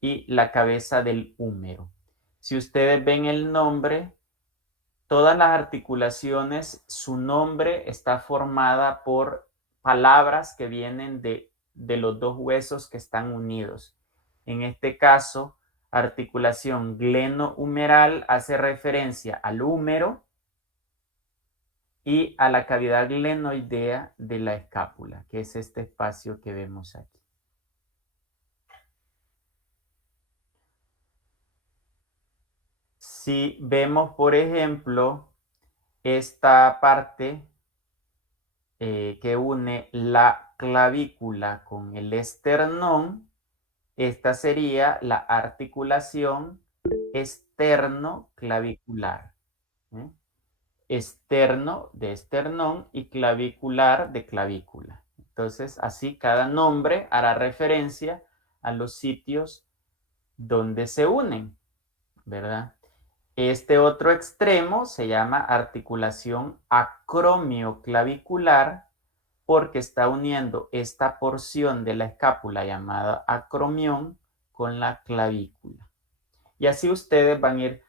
y la cabeza del húmero. Si ustedes ven el nombre, todas las articulaciones, su nombre está formada por palabras que vienen de los dos huesos que están unidos. En este caso, articulación glenohumeral hace referencia al húmero y a la cavidad glenoidea de la escápula, que es este espacio que vemos aquí. Si vemos, por ejemplo, esta parte que une la clavícula con el esternón, esta sería la articulación esternoclavicular. Externo de esternón y clavicular de clavícula. Entonces, así cada nombre hará referencia a los sitios donde se unen, ¿verdad? Este otro extremo se llama articulación acromioclavicular porque está uniendo esta porción de la escápula llamada acromión con la clavícula. Y así ustedes van a ir,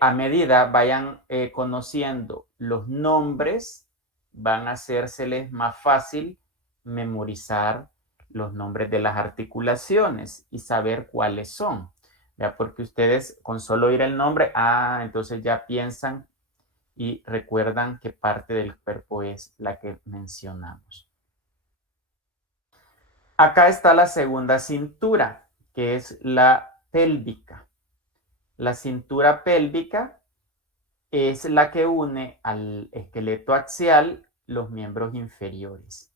a medida vayan conociendo los nombres, van a hacérseles más fácil memorizar los nombres de las articulaciones y saber cuáles son. ¿Ya? Porque ustedes con solo oír el nombre, entonces ya piensan y recuerdan qué parte del cuerpo es la que mencionamos. Acá está la segunda cintura, que es la pélvica. La cintura pélvica es la que une al esqueleto axial los miembros inferiores.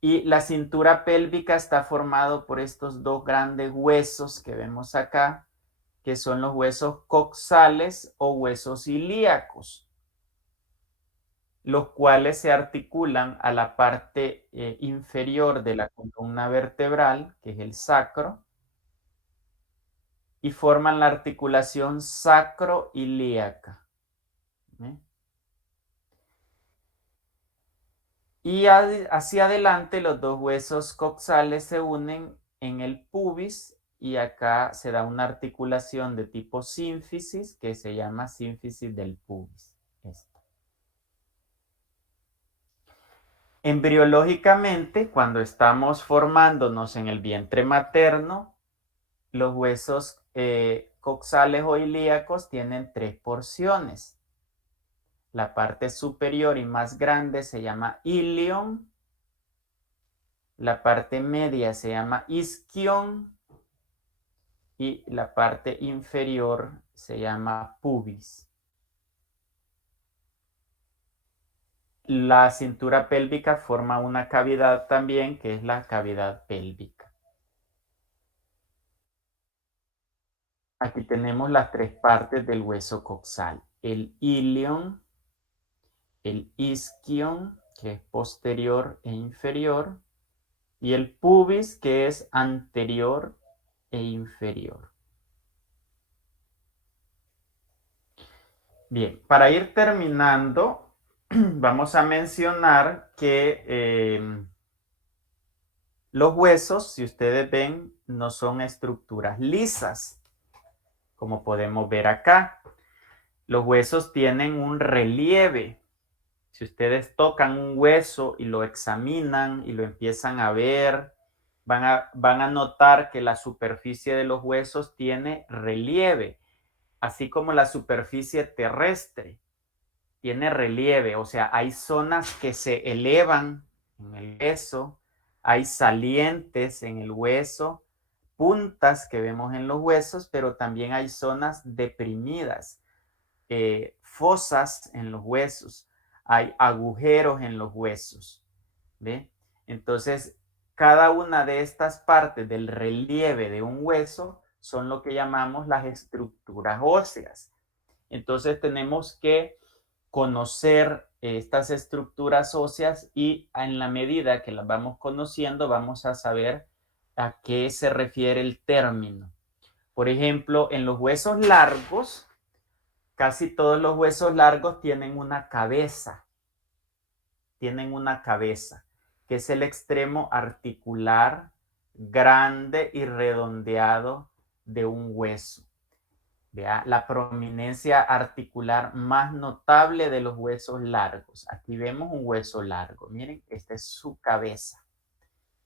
Y la cintura pélvica está formado por estos dos grandes huesos que vemos acá, que son los huesos coxales o huesos ilíacos, los cuales se articulan a la parte inferior de la columna vertebral, que es el sacro, y forman la articulación sacroilíaca. Y hacia adelante los dos huesos coxales se unen en el pubis y acá se da una articulación de tipo sínfisis que se llama sínfisis del pubis. Embriológicamente, cuando estamos formándonos en el vientre materno, los huesos coxales o ilíacos tienen 3 porciones. La parte superior y más grande se llama ilion. La parte media se llama isquion. Y la parte inferior se llama pubis. La cintura pélvica forma una cavidad también, que es la cavidad pélvica. Aquí tenemos las 3 partes del hueso coxal. El ilion, el isquion, que es posterior e inferior, y el pubis, que es anterior e inferior. Bien, para ir terminando, vamos a mencionar que los huesos, si ustedes ven, no son estructuras lisas, como podemos ver acá. Los huesos tienen un relieve. Si ustedes tocan un hueso y lo examinan y lo empiezan a ver, van a notar que la superficie de los huesos tiene relieve, así como la superficie terrestre tiene relieve, o sea, hay zonas que se elevan en el hueso, hay salientes en el hueso, puntas que vemos en los huesos, pero también hay zonas deprimidas, fosas en los huesos, hay agujeros en los huesos, ¿ve? Entonces, cada una de estas partes del relieve de un hueso son lo que llamamos las estructuras óseas. Entonces, tenemos que conocer estas estructuras óseas y en la medida que las vamos conociendo, vamos a saber a qué se refiere el término. Por ejemplo, en los huesos largos, casi todos los huesos largos tienen una cabeza, que es el extremo articular grande y redondeado de un hueso. Vea la prominencia articular más notable de los huesos largos. Aquí vemos un hueso largo. Miren, esta es su cabeza.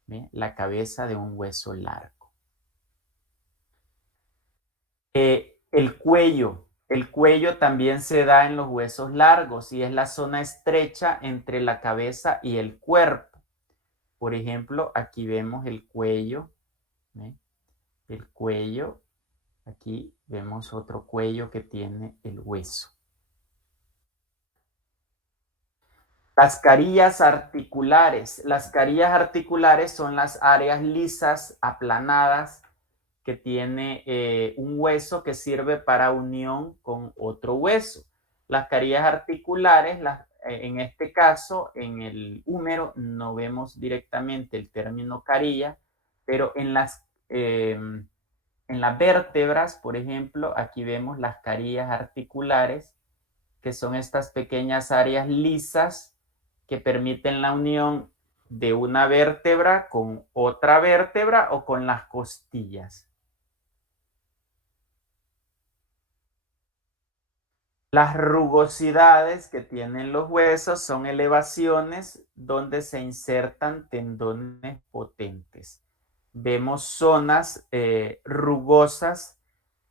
¿Ve? La cabeza de un hueso largo. El cuello. El cuello también se da en los huesos largos y es la zona estrecha entre la cabeza y el cuerpo. Por ejemplo, aquí vemos el cuello. ¿Ve? El cuello. Aquí vemos otro cuello que tiene el hueso. Las carillas articulares. Las carillas articulares son las áreas lisas, aplanadas, que tiene un hueso que sirve para unión con otro hueso. Las carillas articulares, en este caso, en el húmero, no vemos directamente el término carilla, pero en las vértebras, por ejemplo, aquí vemos las carillas articulares, que son estas pequeñas áreas lisas que permiten la unión de una vértebra con otra vértebra o con las costillas. Las rugosidades que tienen los huesos son elevaciones donde se insertan tendones potentes. Vemos zonas rugosas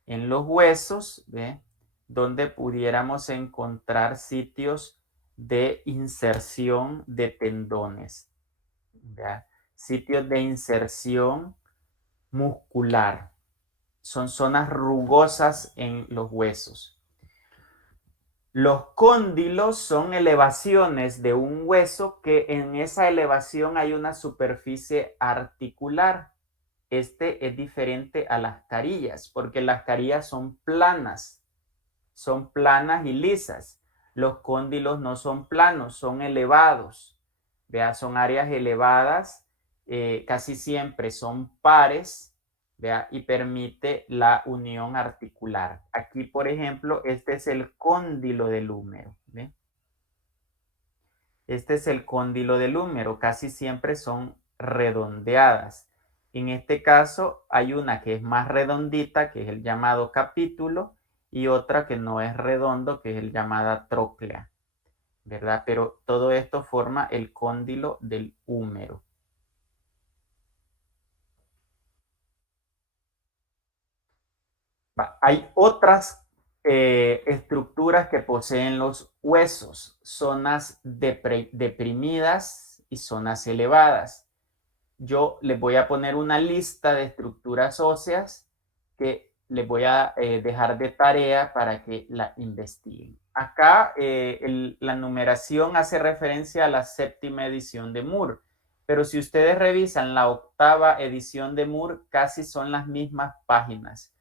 en los huesos, ¿ve? Donde pudiéramos encontrar sitios de inserción de tendones, ¿ya? Sitios de inserción muscular. Son zonas rugosas en los huesos. Los cóndilos son elevaciones de un hueso que en esa elevación hay una superficie articular. Este es diferente a las carillas, porque las carillas son planas y lisas. Los cóndilos no son planos, son elevados. Vea, son áreas elevadas, casi siempre son pares, vea, y permite la unión articular. Aquí, por ejemplo, este es el cóndilo del húmero. ¿Ve? Este es el cóndilo del húmero, casi siempre son redondeadas. En este caso hay una que es más redondita, que es el llamado capítulo, y otra que no es redondo, que es el llamada tróclea, ¿verdad? Pero todo esto forma el cóndilo del húmero. Hay otras estructuras que poseen los huesos, zonas deprimidas y zonas elevadas. Yo les voy a poner una lista de estructuras óseas que les voy a dejar de tarea para que la investiguen. Acá la numeración hace referencia a la 7ª edición de Moore, pero si ustedes revisan la 8ª edición de Moore, casi son las mismas páginas.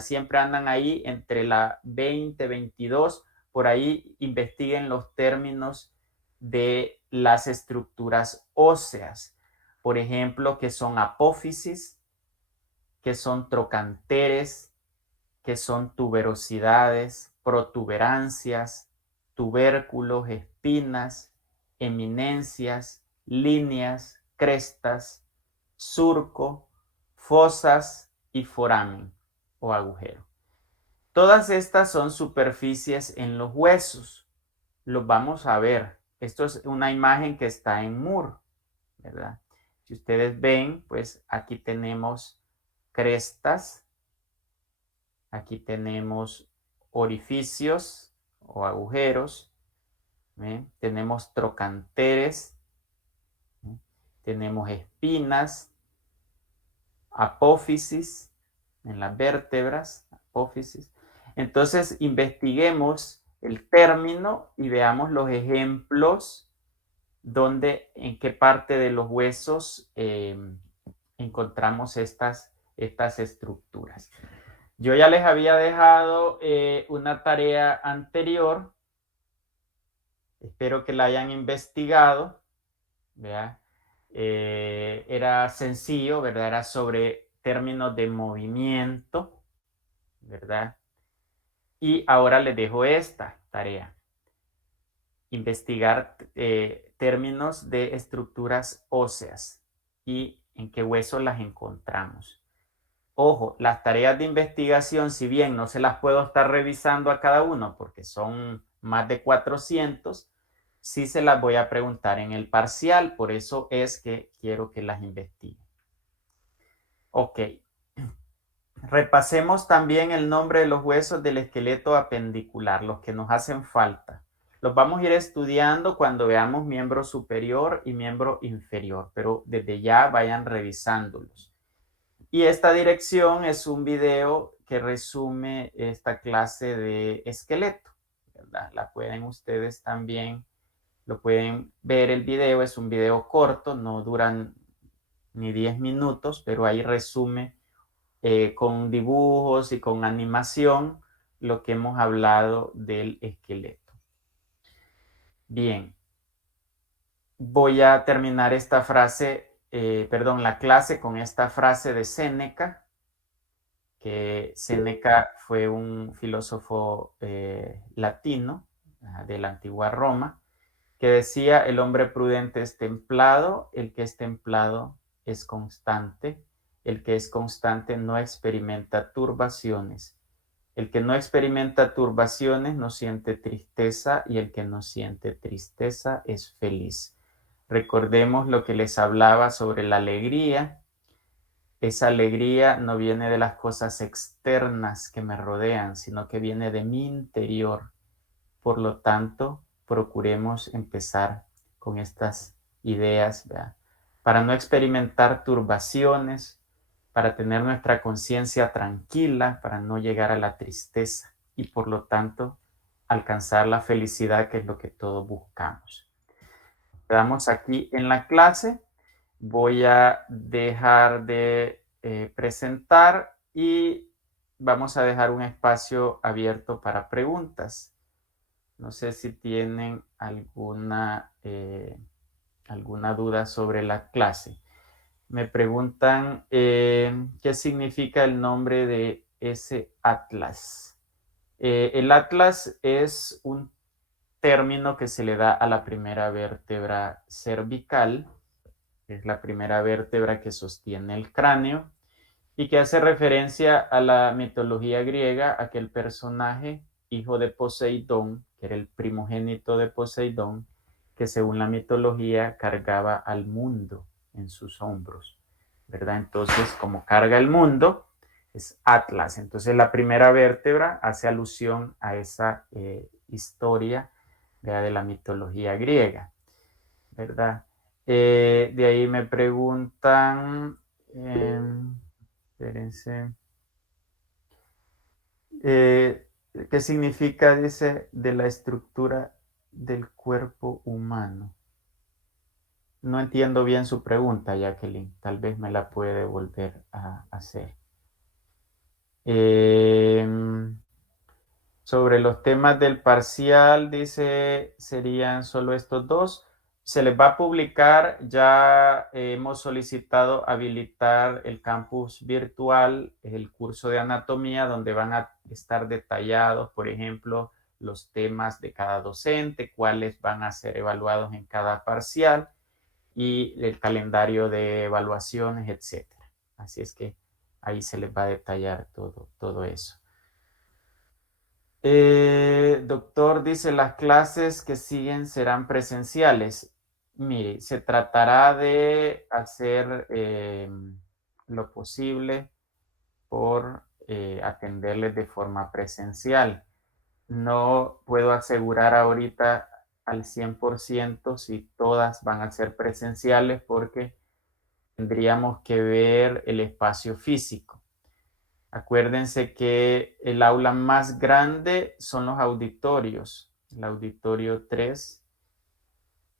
Siempre andan ahí entre la 20, 22, por ahí investiguen los términos de las estructuras óseas. Por ejemplo, que son apófisis, que son trocanteres, que son tuberosidades, protuberancias, tubérculos, espinas, eminencias, líneas, crestas, surco, fosas y foramen o agujero. Todas estas son superficies en los huesos. Los vamos a ver. Esto es una imagen que está en Moore, ¿verdad? Si ustedes ven, pues aquí tenemos crestas, aquí tenemos orificios o agujeros, tenemos trocanteres, tenemos espinas, apófisis en las vértebras, apófisis. Entonces, investiguemos el término y veamos los ejemplos donde, en qué parte de los huesos encontramos estas estructuras. Yo ya les había dejado una tarea anterior, espero que la hayan investigado, ¿verdad? Era sencillo, ¿verdad? Era sobre términos de movimiento, ¿verdad? Y ahora les dejo esta tarea. Investigar términos de estructuras óseas y en qué huesos las encontramos. Ojo, las tareas de investigación, si bien no se las puedo estar revisando a cada uno porque son más de 400, sí se las voy a preguntar en el parcial, por eso es que quiero que las investiguen. Ok. Repasemos también el nombre de los huesos del esqueleto apendicular, los que nos hacen falta. Los vamos a ir estudiando cuando veamos miembro superior y miembro inferior, pero desde ya vayan revisándolos. Y esta dirección es un video que resume esta clase de esqueleto, ¿verdad? La pueden ustedes también, lo pueden ver el video, es un video corto, no duran ni 10 minutos, pero ahí resume con dibujos y con animación lo que hemos hablado del esqueleto. Bien, voy a terminar esta frase, la clase con esta frase de Séneca, que Séneca fue un filósofo latino de la antigua Roma, que decía: el hombre prudente es templado, el que es templado es constante, el que es constante no experimenta turbaciones, el que no experimenta turbaciones no siente tristeza y el que no siente tristeza es feliz. Recordemos lo que les hablaba sobre la alegría. Esa alegría no viene de las cosas externas que me rodean, sino que viene de mi interior. Por lo tanto, procuremos empezar con estas ideas, ¿verdad? Para no experimentar turbaciones, para tener nuestra conciencia tranquila, para no llegar a la tristeza y por lo tanto alcanzar la felicidad, que es lo que todos buscamos. Quedamos aquí en la clase. Voy a dejar de presentar y vamos a dejar un espacio abierto para preguntas. No sé si tienen alguna duda sobre la clase. Me preguntan qué significa el nombre de ese atlas. El atlas es un término que se le da a la primera vértebra cervical, que es la primera vértebra que sostiene el cráneo, y que hace referencia a la mitología griega, aquel personaje, hijo de Poseidón, que era el primogénito de Poseidón, que según la mitología cargaba al mundo en sus hombros, ¿verdad? Entonces, como carga el mundo, es Atlas. Entonces, la primera vértebra hace alusión a esa historia, ¿verdad?, de la mitología griega, ¿verdad? De ahí me preguntan, espérense, ¿qué significa, dice, de la estructura del cuerpo humano? No entiendo bien su pregunta, Jacqueline. Tal vez me la puede volver a hacer. Sobre los temas del parcial, dice, serían solo estos dos. Se les va a publicar, ya hemos solicitado habilitar el campus virtual, el curso de anatomía, donde van a estar detallados, por ejemplo, los temas de cada docente, cuáles van a ser evaluados en cada parcial y el calendario de evaluaciones, etc. Así es que ahí se les va a detallar todo eso. Doctor, dice, las clases que siguen serán presenciales. Mire, se tratará de hacer lo posible por atenderles de forma presencial. No puedo asegurar ahorita al 100% si todas van a ser presenciales porque tendríamos que ver el espacio físico. Acuérdense que el aula más grande son los auditorios. El auditorio 3,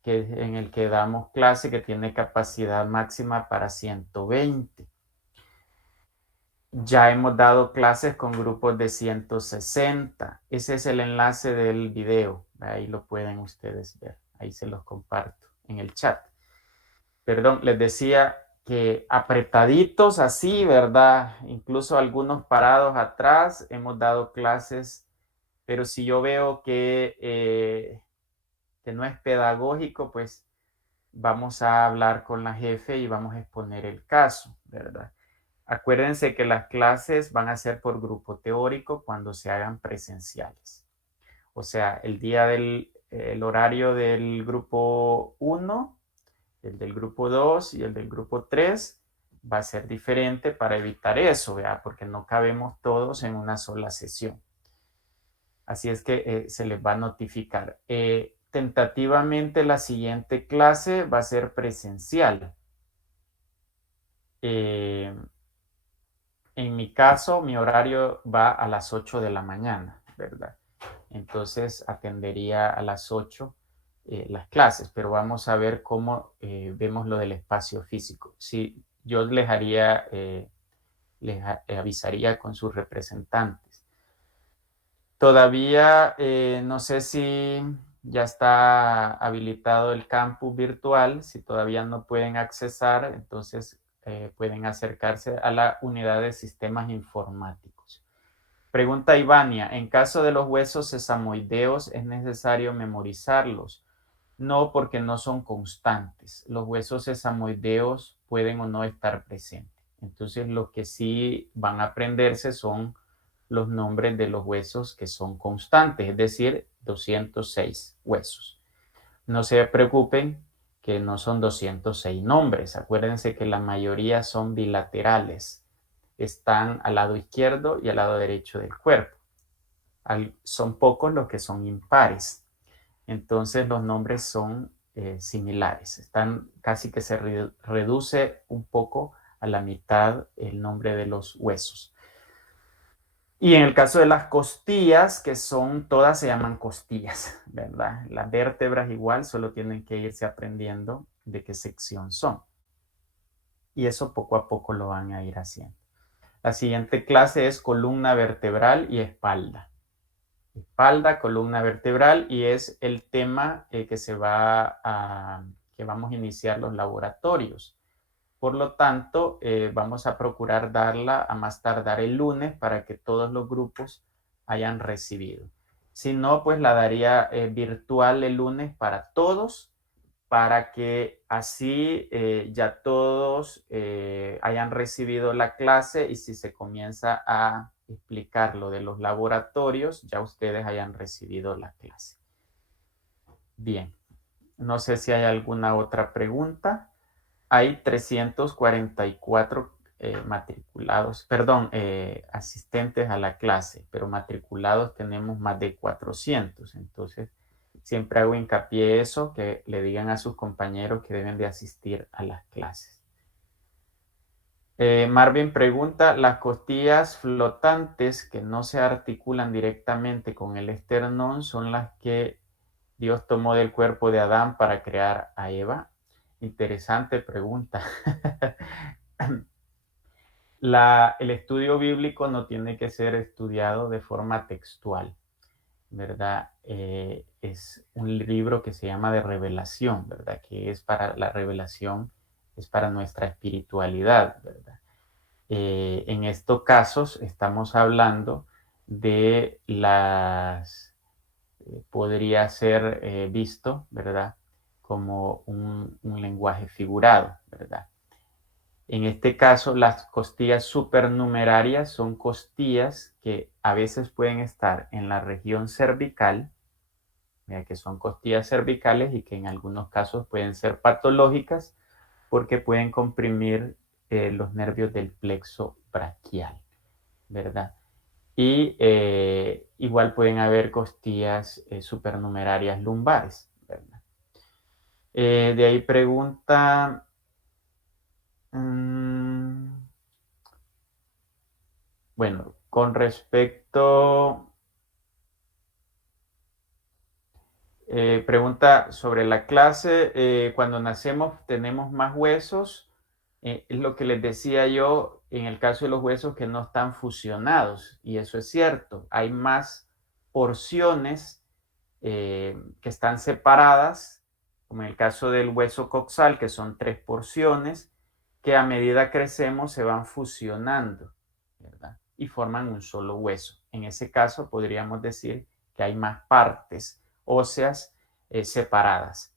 que es en el que damos clase, que tiene capacidad máxima para 120. Ya hemos dado clases con grupos de 160. Ese es el enlace del video. Ahí lo pueden ustedes ver. Ahí se los comparto en el chat. Perdón, les decía que apretaditos así, ¿verdad? Incluso algunos parados atrás, hemos dado clases, pero si yo veo que no es pedagógico, pues vamos a hablar con la jefe y vamos a exponer el caso, ¿verdad? Acuérdense que las clases van a ser por grupo teórico cuando se hagan presenciales. O sea, el horario del grupo 1, el del grupo 2 y el del grupo 3 va a ser diferente para evitar eso, ¿verdad? Porque no cabemos todos en una sola sesión. Así es que se les va a notificar. Tentativamente la siguiente clase va a ser presencial. En mi caso, mi horario va a las 8 de la mañana, ¿verdad? Entonces atendería a las 8 las clases, pero vamos a ver cómo vemos lo del espacio físico. Si yo les avisaría con sus representantes. Todavía no sé si ya está habilitado el campus virtual, si todavía no pueden accesar, entonces pueden acercarse a la unidad de sistemas informáticos. Pregunta Ivania, en caso de los huesos sesamoideos, ¿es necesario memorizarlos? No, porque no son constantes. Los huesos sesamoideos pueden o no estar presentes. Entonces, lo que sí van a aprenderse son los nombres de los huesos que son constantes, es decir, 206 huesos. No se preocupen que no son 206 nombres. Acuérdense que la mayoría son bilaterales. Están al lado izquierdo y al lado derecho del cuerpo. Son pocos los que son impares. Entonces los nombres son similares. Casi que se reduce un poco a la mitad el nombre de los huesos. Y en el caso de las costillas, que son todas se llaman costillas, ¿verdad? Las vértebras igual, solo tienen que irse aprendiendo de qué sección son. Y eso poco a poco lo van a ir haciendo. La siguiente clase es columna vertebral y espalda. Espalda, columna vertebral, y es el tema que vamos a iniciar los laboratorios. Por lo tanto, vamos a procurar darla a más tardar el lunes para que todos los grupos hayan recibido. Si no, pues la daría virtual el lunes para todos, para que así ya todos hayan recibido la clase, y si se comienza a explicar lo de los laboratorios, ya ustedes hayan recibido la clase. Bien, no sé si hay alguna otra pregunta. Hay 344 asistentes a la clase, pero matriculados tenemos más de 400. Entonces, siempre hago hincapié eso, que le digan a sus compañeros que deben de asistir a las clases. Marvin pregunta, ¿las costillas flotantes que no se articulan directamente con el esternón son las que Dios tomó del cuerpo de Adán para crear a Eva? Interesante pregunta. El estudio bíblico no tiene que ser estudiado de forma textual, ¿verdad? Es un libro que se llama de revelación, ¿verdad? Que es para la revelación, es para nuestra espiritualidad, ¿verdad? En estos casos estamos hablando de podría ser visto, ¿verdad? Como un lenguaje figurado, ¿verdad? En este caso, las costillas supernumerarias son costillas que a veces pueden estar en la región cervical, que son costillas cervicales y que en algunos casos pueden ser patológicas porque pueden comprimir los nervios del plexo braquial, ¿verdad? Y igual pueden haber costillas supernumerarias lumbares, ¿verdad? De ahí pregunta, bueno, con respecto, pregunta sobre la clase, cuando nacemos tenemos más huesos, es lo que les decía yo en el caso de los huesos que no están fusionados, y eso es cierto, hay más porciones que están separadas, como en el caso del hueso coxal, que son 3 porciones, que a medida crecemos se van fusionando, ¿verdad? Y forman un solo hueso. En ese caso podríamos decir que hay más partes óseas separadas.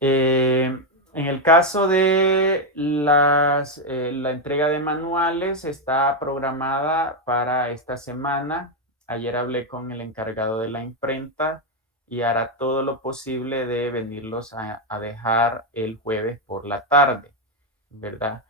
En el caso de la entrega de manuales, está programada para esta semana. Ayer hablé con el encargado de la imprenta y hará todo lo posible de venirlos a dejar el jueves por la tarde, ¿verdad?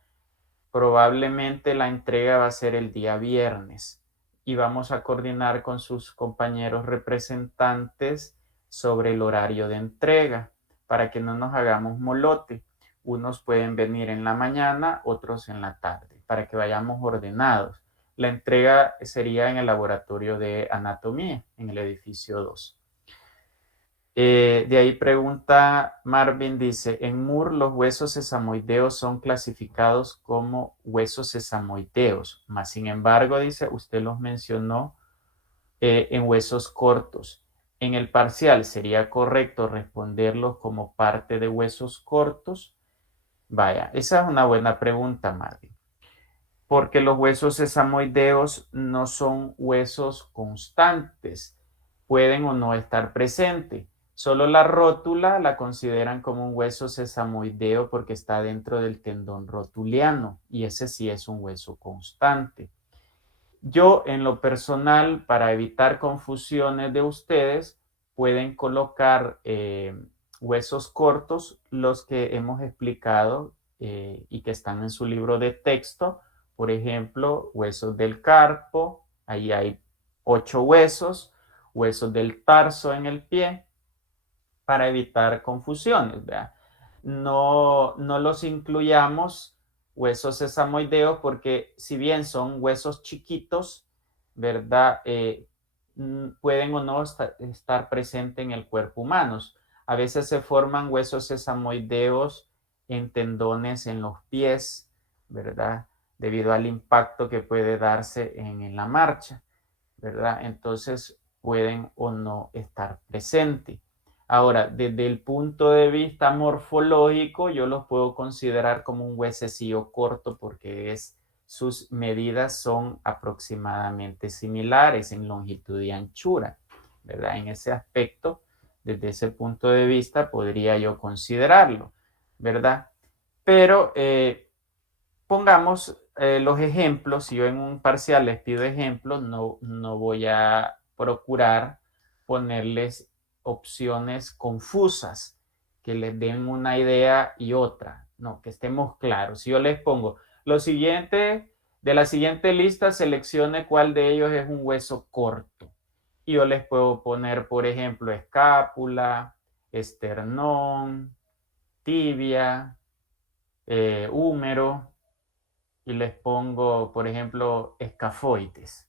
Probablemente la entrega va a ser el día viernes y vamos a coordinar con sus compañeros representantes sobre el horario de entrega para que no nos hagamos molote. Unos pueden venir en la mañana, otros en la tarde, para que vayamos ordenados. La entrega sería en el laboratorio de anatomía, en el edificio 2. De ahí pregunta Marvin, dice, en Moore los huesos sesamoideos son clasificados como huesos sesamoideos, mas sin embargo, dice, usted los mencionó en huesos cortos. En el parcial, ¿sería correcto responderlos como parte de huesos cortos? Vaya, esa es una buena pregunta, Marvin, porque los huesos sesamoideos no son huesos constantes, pueden o no estar presentes. Solo la rótula la consideran como un hueso sesamoideo porque está dentro del tendón rotuliano y ese sí es un hueso constante. Yo, en lo personal, para evitar confusiones de ustedes, pueden colocar huesos cortos, los que hemos explicado y que están en su libro de texto. Por ejemplo, huesos del carpo, ahí hay 8 huesos, huesos del tarso en el pie, para evitar confusiones, ¿verdad? No los incluyamos huesos sesamoideos porque si bien son huesos chiquitos, ¿verdad? Pueden o no estar presentes en el cuerpo humano. A veces se forman huesos sesamoideos en tendones en los pies, ¿verdad? Debido al impacto que puede darse en la marcha, ¿verdad? Entonces pueden o no estar presentes. Ahora, desde el punto de vista morfológico, yo los puedo considerar como un huesecillo corto porque sus medidas son aproximadamente similares en longitud y anchura, ¿verdad? En ese aspecto, desde ese punto de vista, podría yo considerarlo, ¿verdad? Pero pongamos los ejemplos. Si yo en un parcial les pido ejemplos, no voy a procurar ponerles opciones confusas que les den una idea y otra. No, que estemos claros. Si yo les pongo lo siguiente, de la siguiente lista, seleccione cuál de ellos es un hueso corto. Y yo les puedo poner, por ejemplo, escápula, esternón, tibia, húmero, y les pongo, por ejemplo, escafoides.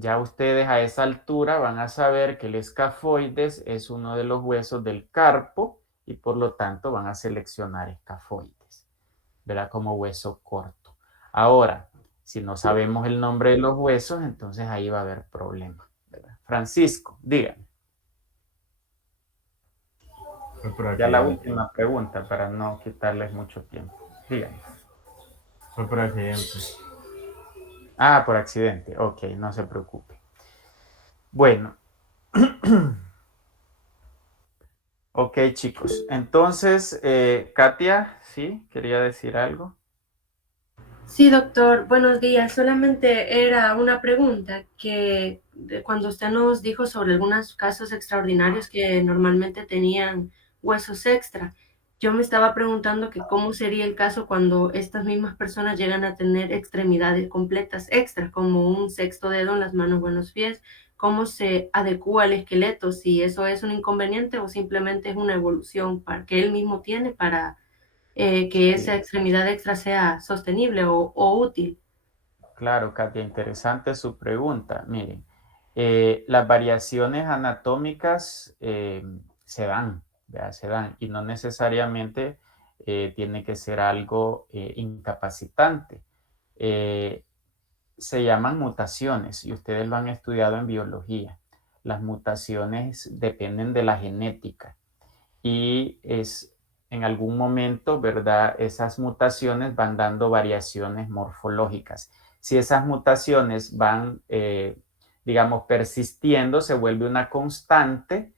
Ya ustedes a esa altura van a saber que el escafoides es uno de los huesos del carpo y por lo tanto van a seleccionar escafoides, ¿verdad? Como hueso corto. Ahora, si no sabemos el nombre de los huesos, entonces ahí va a haber problema, ¿verdad? Francisco, díganme. Fue por Ya la accidente. última pregunta para no quitarles mucho tiempo. Díganme. Fue por accidente. Ah, por accidente. Ok, no se preocupe. Bueno, ok, chicos. Entonces, Katia, ¿sí? ¿Quería decir algo? Sí, doctor, buenos días. Solamente era una pregunta que cuando usted nos dijo sobre algunos casos extraordinarios que normalmente tenían huesos extra, yo me estaba preguntando que cómo sería el caso cuando estas mismas personas llegan a tener extremidades completas extra, como un sexto dedo en las manos o en los pies, cómo se adecúa el esqueleto, si eso es un inconveniente o simplemente es una evolución para, que él mismo tiene para que esa Sí, extremidad extra sea sostenible o útil. claro, Katia, interesante su pregunta. Miren, las variaciones anatómicas se dan, ¿verdad? Se dan y no necesariamente tiene que ser algo incapacitante. Eh, Se llaman mutaciones y ustedes lo han estudiado en biología. Las mutaciones dependen de la genética y es en algún momento, ¿verdad? Esas mutaciones van dando variaciones morfológicas. Si esas mutaciones van, digamos, persistiendo, se vuelve una constante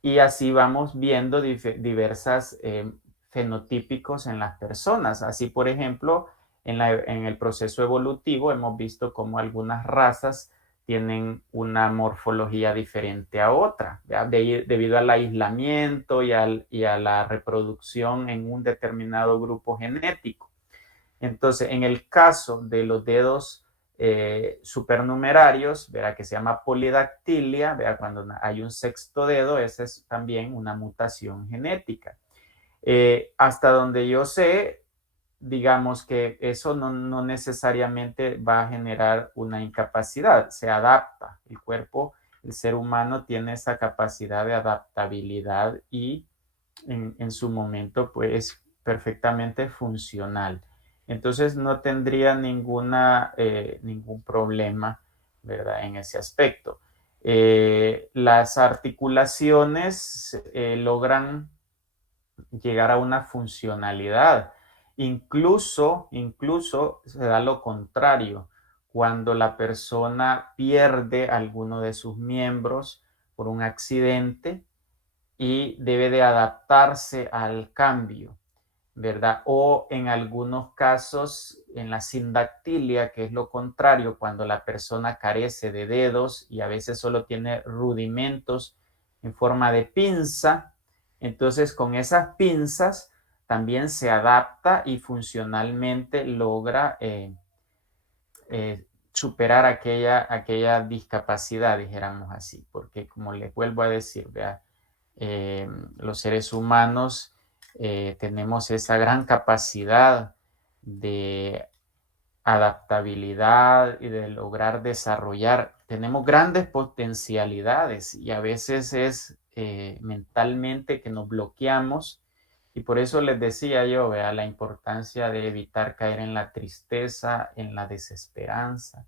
y así vamos viendo diversas fenotípicos en las personas. Así, por ejemplo, en el proceso evolutivo hemos visto cómo algunas razas tienen una morfología diferente a otra, debido al aislamiento y a la reproducción en un determinado grupo genético. Entonces, en el caso de los dedos supernumerarios, verá que se llama polidactilia, vea cuando hay un sexto dedo, esa es también una mutación genética. Hasta donde yo sé, digamos que eso no necesariamente va a generar una incapacidad, se adapta. El cuerpo, el ser humano tiene esa capacidad de adaptabilidad y en su momento pues perfectamente funcional. Entonces no tendría ningún problema, ¿verdad? En ese aspecto. Las articulaciones logran llegar a una funcionalidad. Incluso se da lo contrario, cuando la persona pierde alguno de sus miembros por un accidente y debe de adaptarse al cambio, ¿verdad? O en algunos casos, en la sindactilia, que es lo contrario, cuando la persona carece de dedos y a veces solo tiene rudimentos en forma de pinza, entonces con esas pinzas también se adapta y funcionalmente logra superar aquella discapacidad, dijéramos así, porque como les vuelvo a decir, vea, los seres humanos tenemos esa gran capacidad de adaptabilidad y de lograr desarrollar, tenemos grandes potencialidades y a veces es mentalmente que nos bloqueamos y por eso les decía yo, vea, la importancia de evitar caer en la tristeza, en la desesperanza,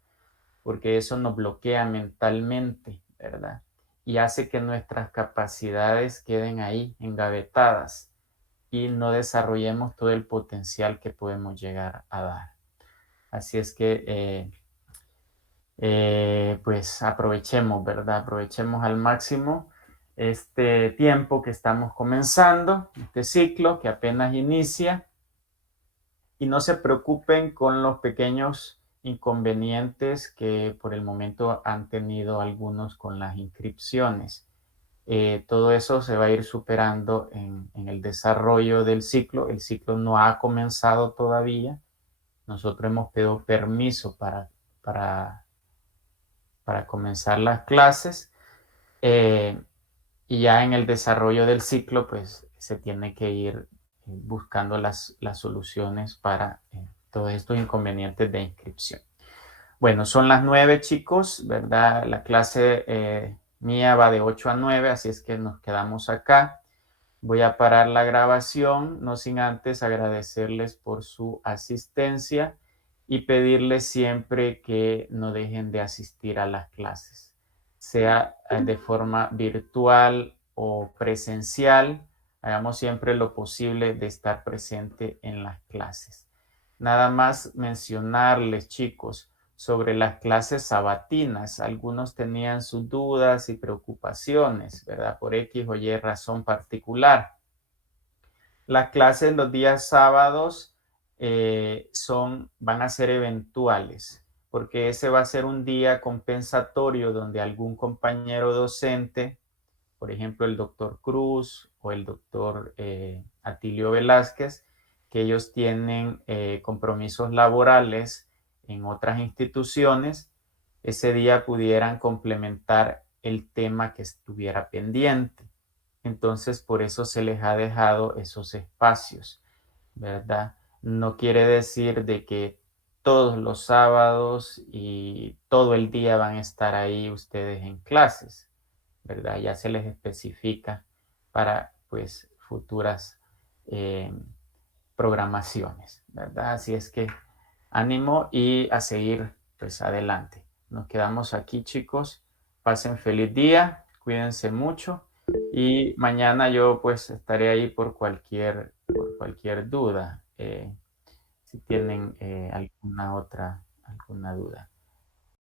porque eso nos bloquea mentalmente, ¿verdad? Y hace que nuestras capacidades queden ahí, engavetadas, y no desarrollemos todo el potencial que podemos llegar a dar. Así es que, pues aprovechemos, ¿verdad? Aprovechemos al máximo este tiempo que estamos comenzando, este ciclo que apenas inicia, y no se preocupen con los pequeños inconvenientes que por el momento han tenido algunos con las inscripciones. Todo eso se va a ir superando en el desarrollo del ciclo. El ciclo no ha comenzado todavía. Nosotros hemos pedido permiso para, para comenzar las clases. Eh, y ya en el desarrollo del ciclo, pues se tiene que ir buscando las soluciones para todos estos inconvenientes de inscripción. Bueno, son las 9, chicos, ¿verdad? La clase mía va de 8 a 9, así es que nos quedamos acá. Voy a parar la grabación, no sin antes agradecerles por su asistencia y pedirles siempre que no dejen de asistir a las clases, sea de forma virtual o presencial. Hagamos siempre lo posible de estar presente en las clases. Nada más mencionarles, chicos, sobre las clases sabatinas. Algunos tenían sus dudas y preocupaciones, ¿verdad? Por X o Y razón particular. Las clases los días sábados van a ser eventuales, porque ese va a ser un día compensatorio donde algún compañero docente, por ejemplo el doctor Cruz o el doctor Atilio Velázquez, que ellos tienen compromisos laborales en otras instituciones, ese día pudieran complementar el tema que estuviera pendiente. Entonces, por eso se les ha dejado esos espacios, ¿verdad? No quiere decir de que todos los sábados y todo el día van a estar ahí ustedes en clases, ¿verdad? Ya se les especifica para, pues, futuras programaciones, ¿verdad? Así es que ánimo y a seguir, pues, adelante. Nos quedamos aquí, chicos. Pasen feliz día, cuídense mucho y mañana yo, pues, estaré ahí por cualquier duda, si tienen alguna duda.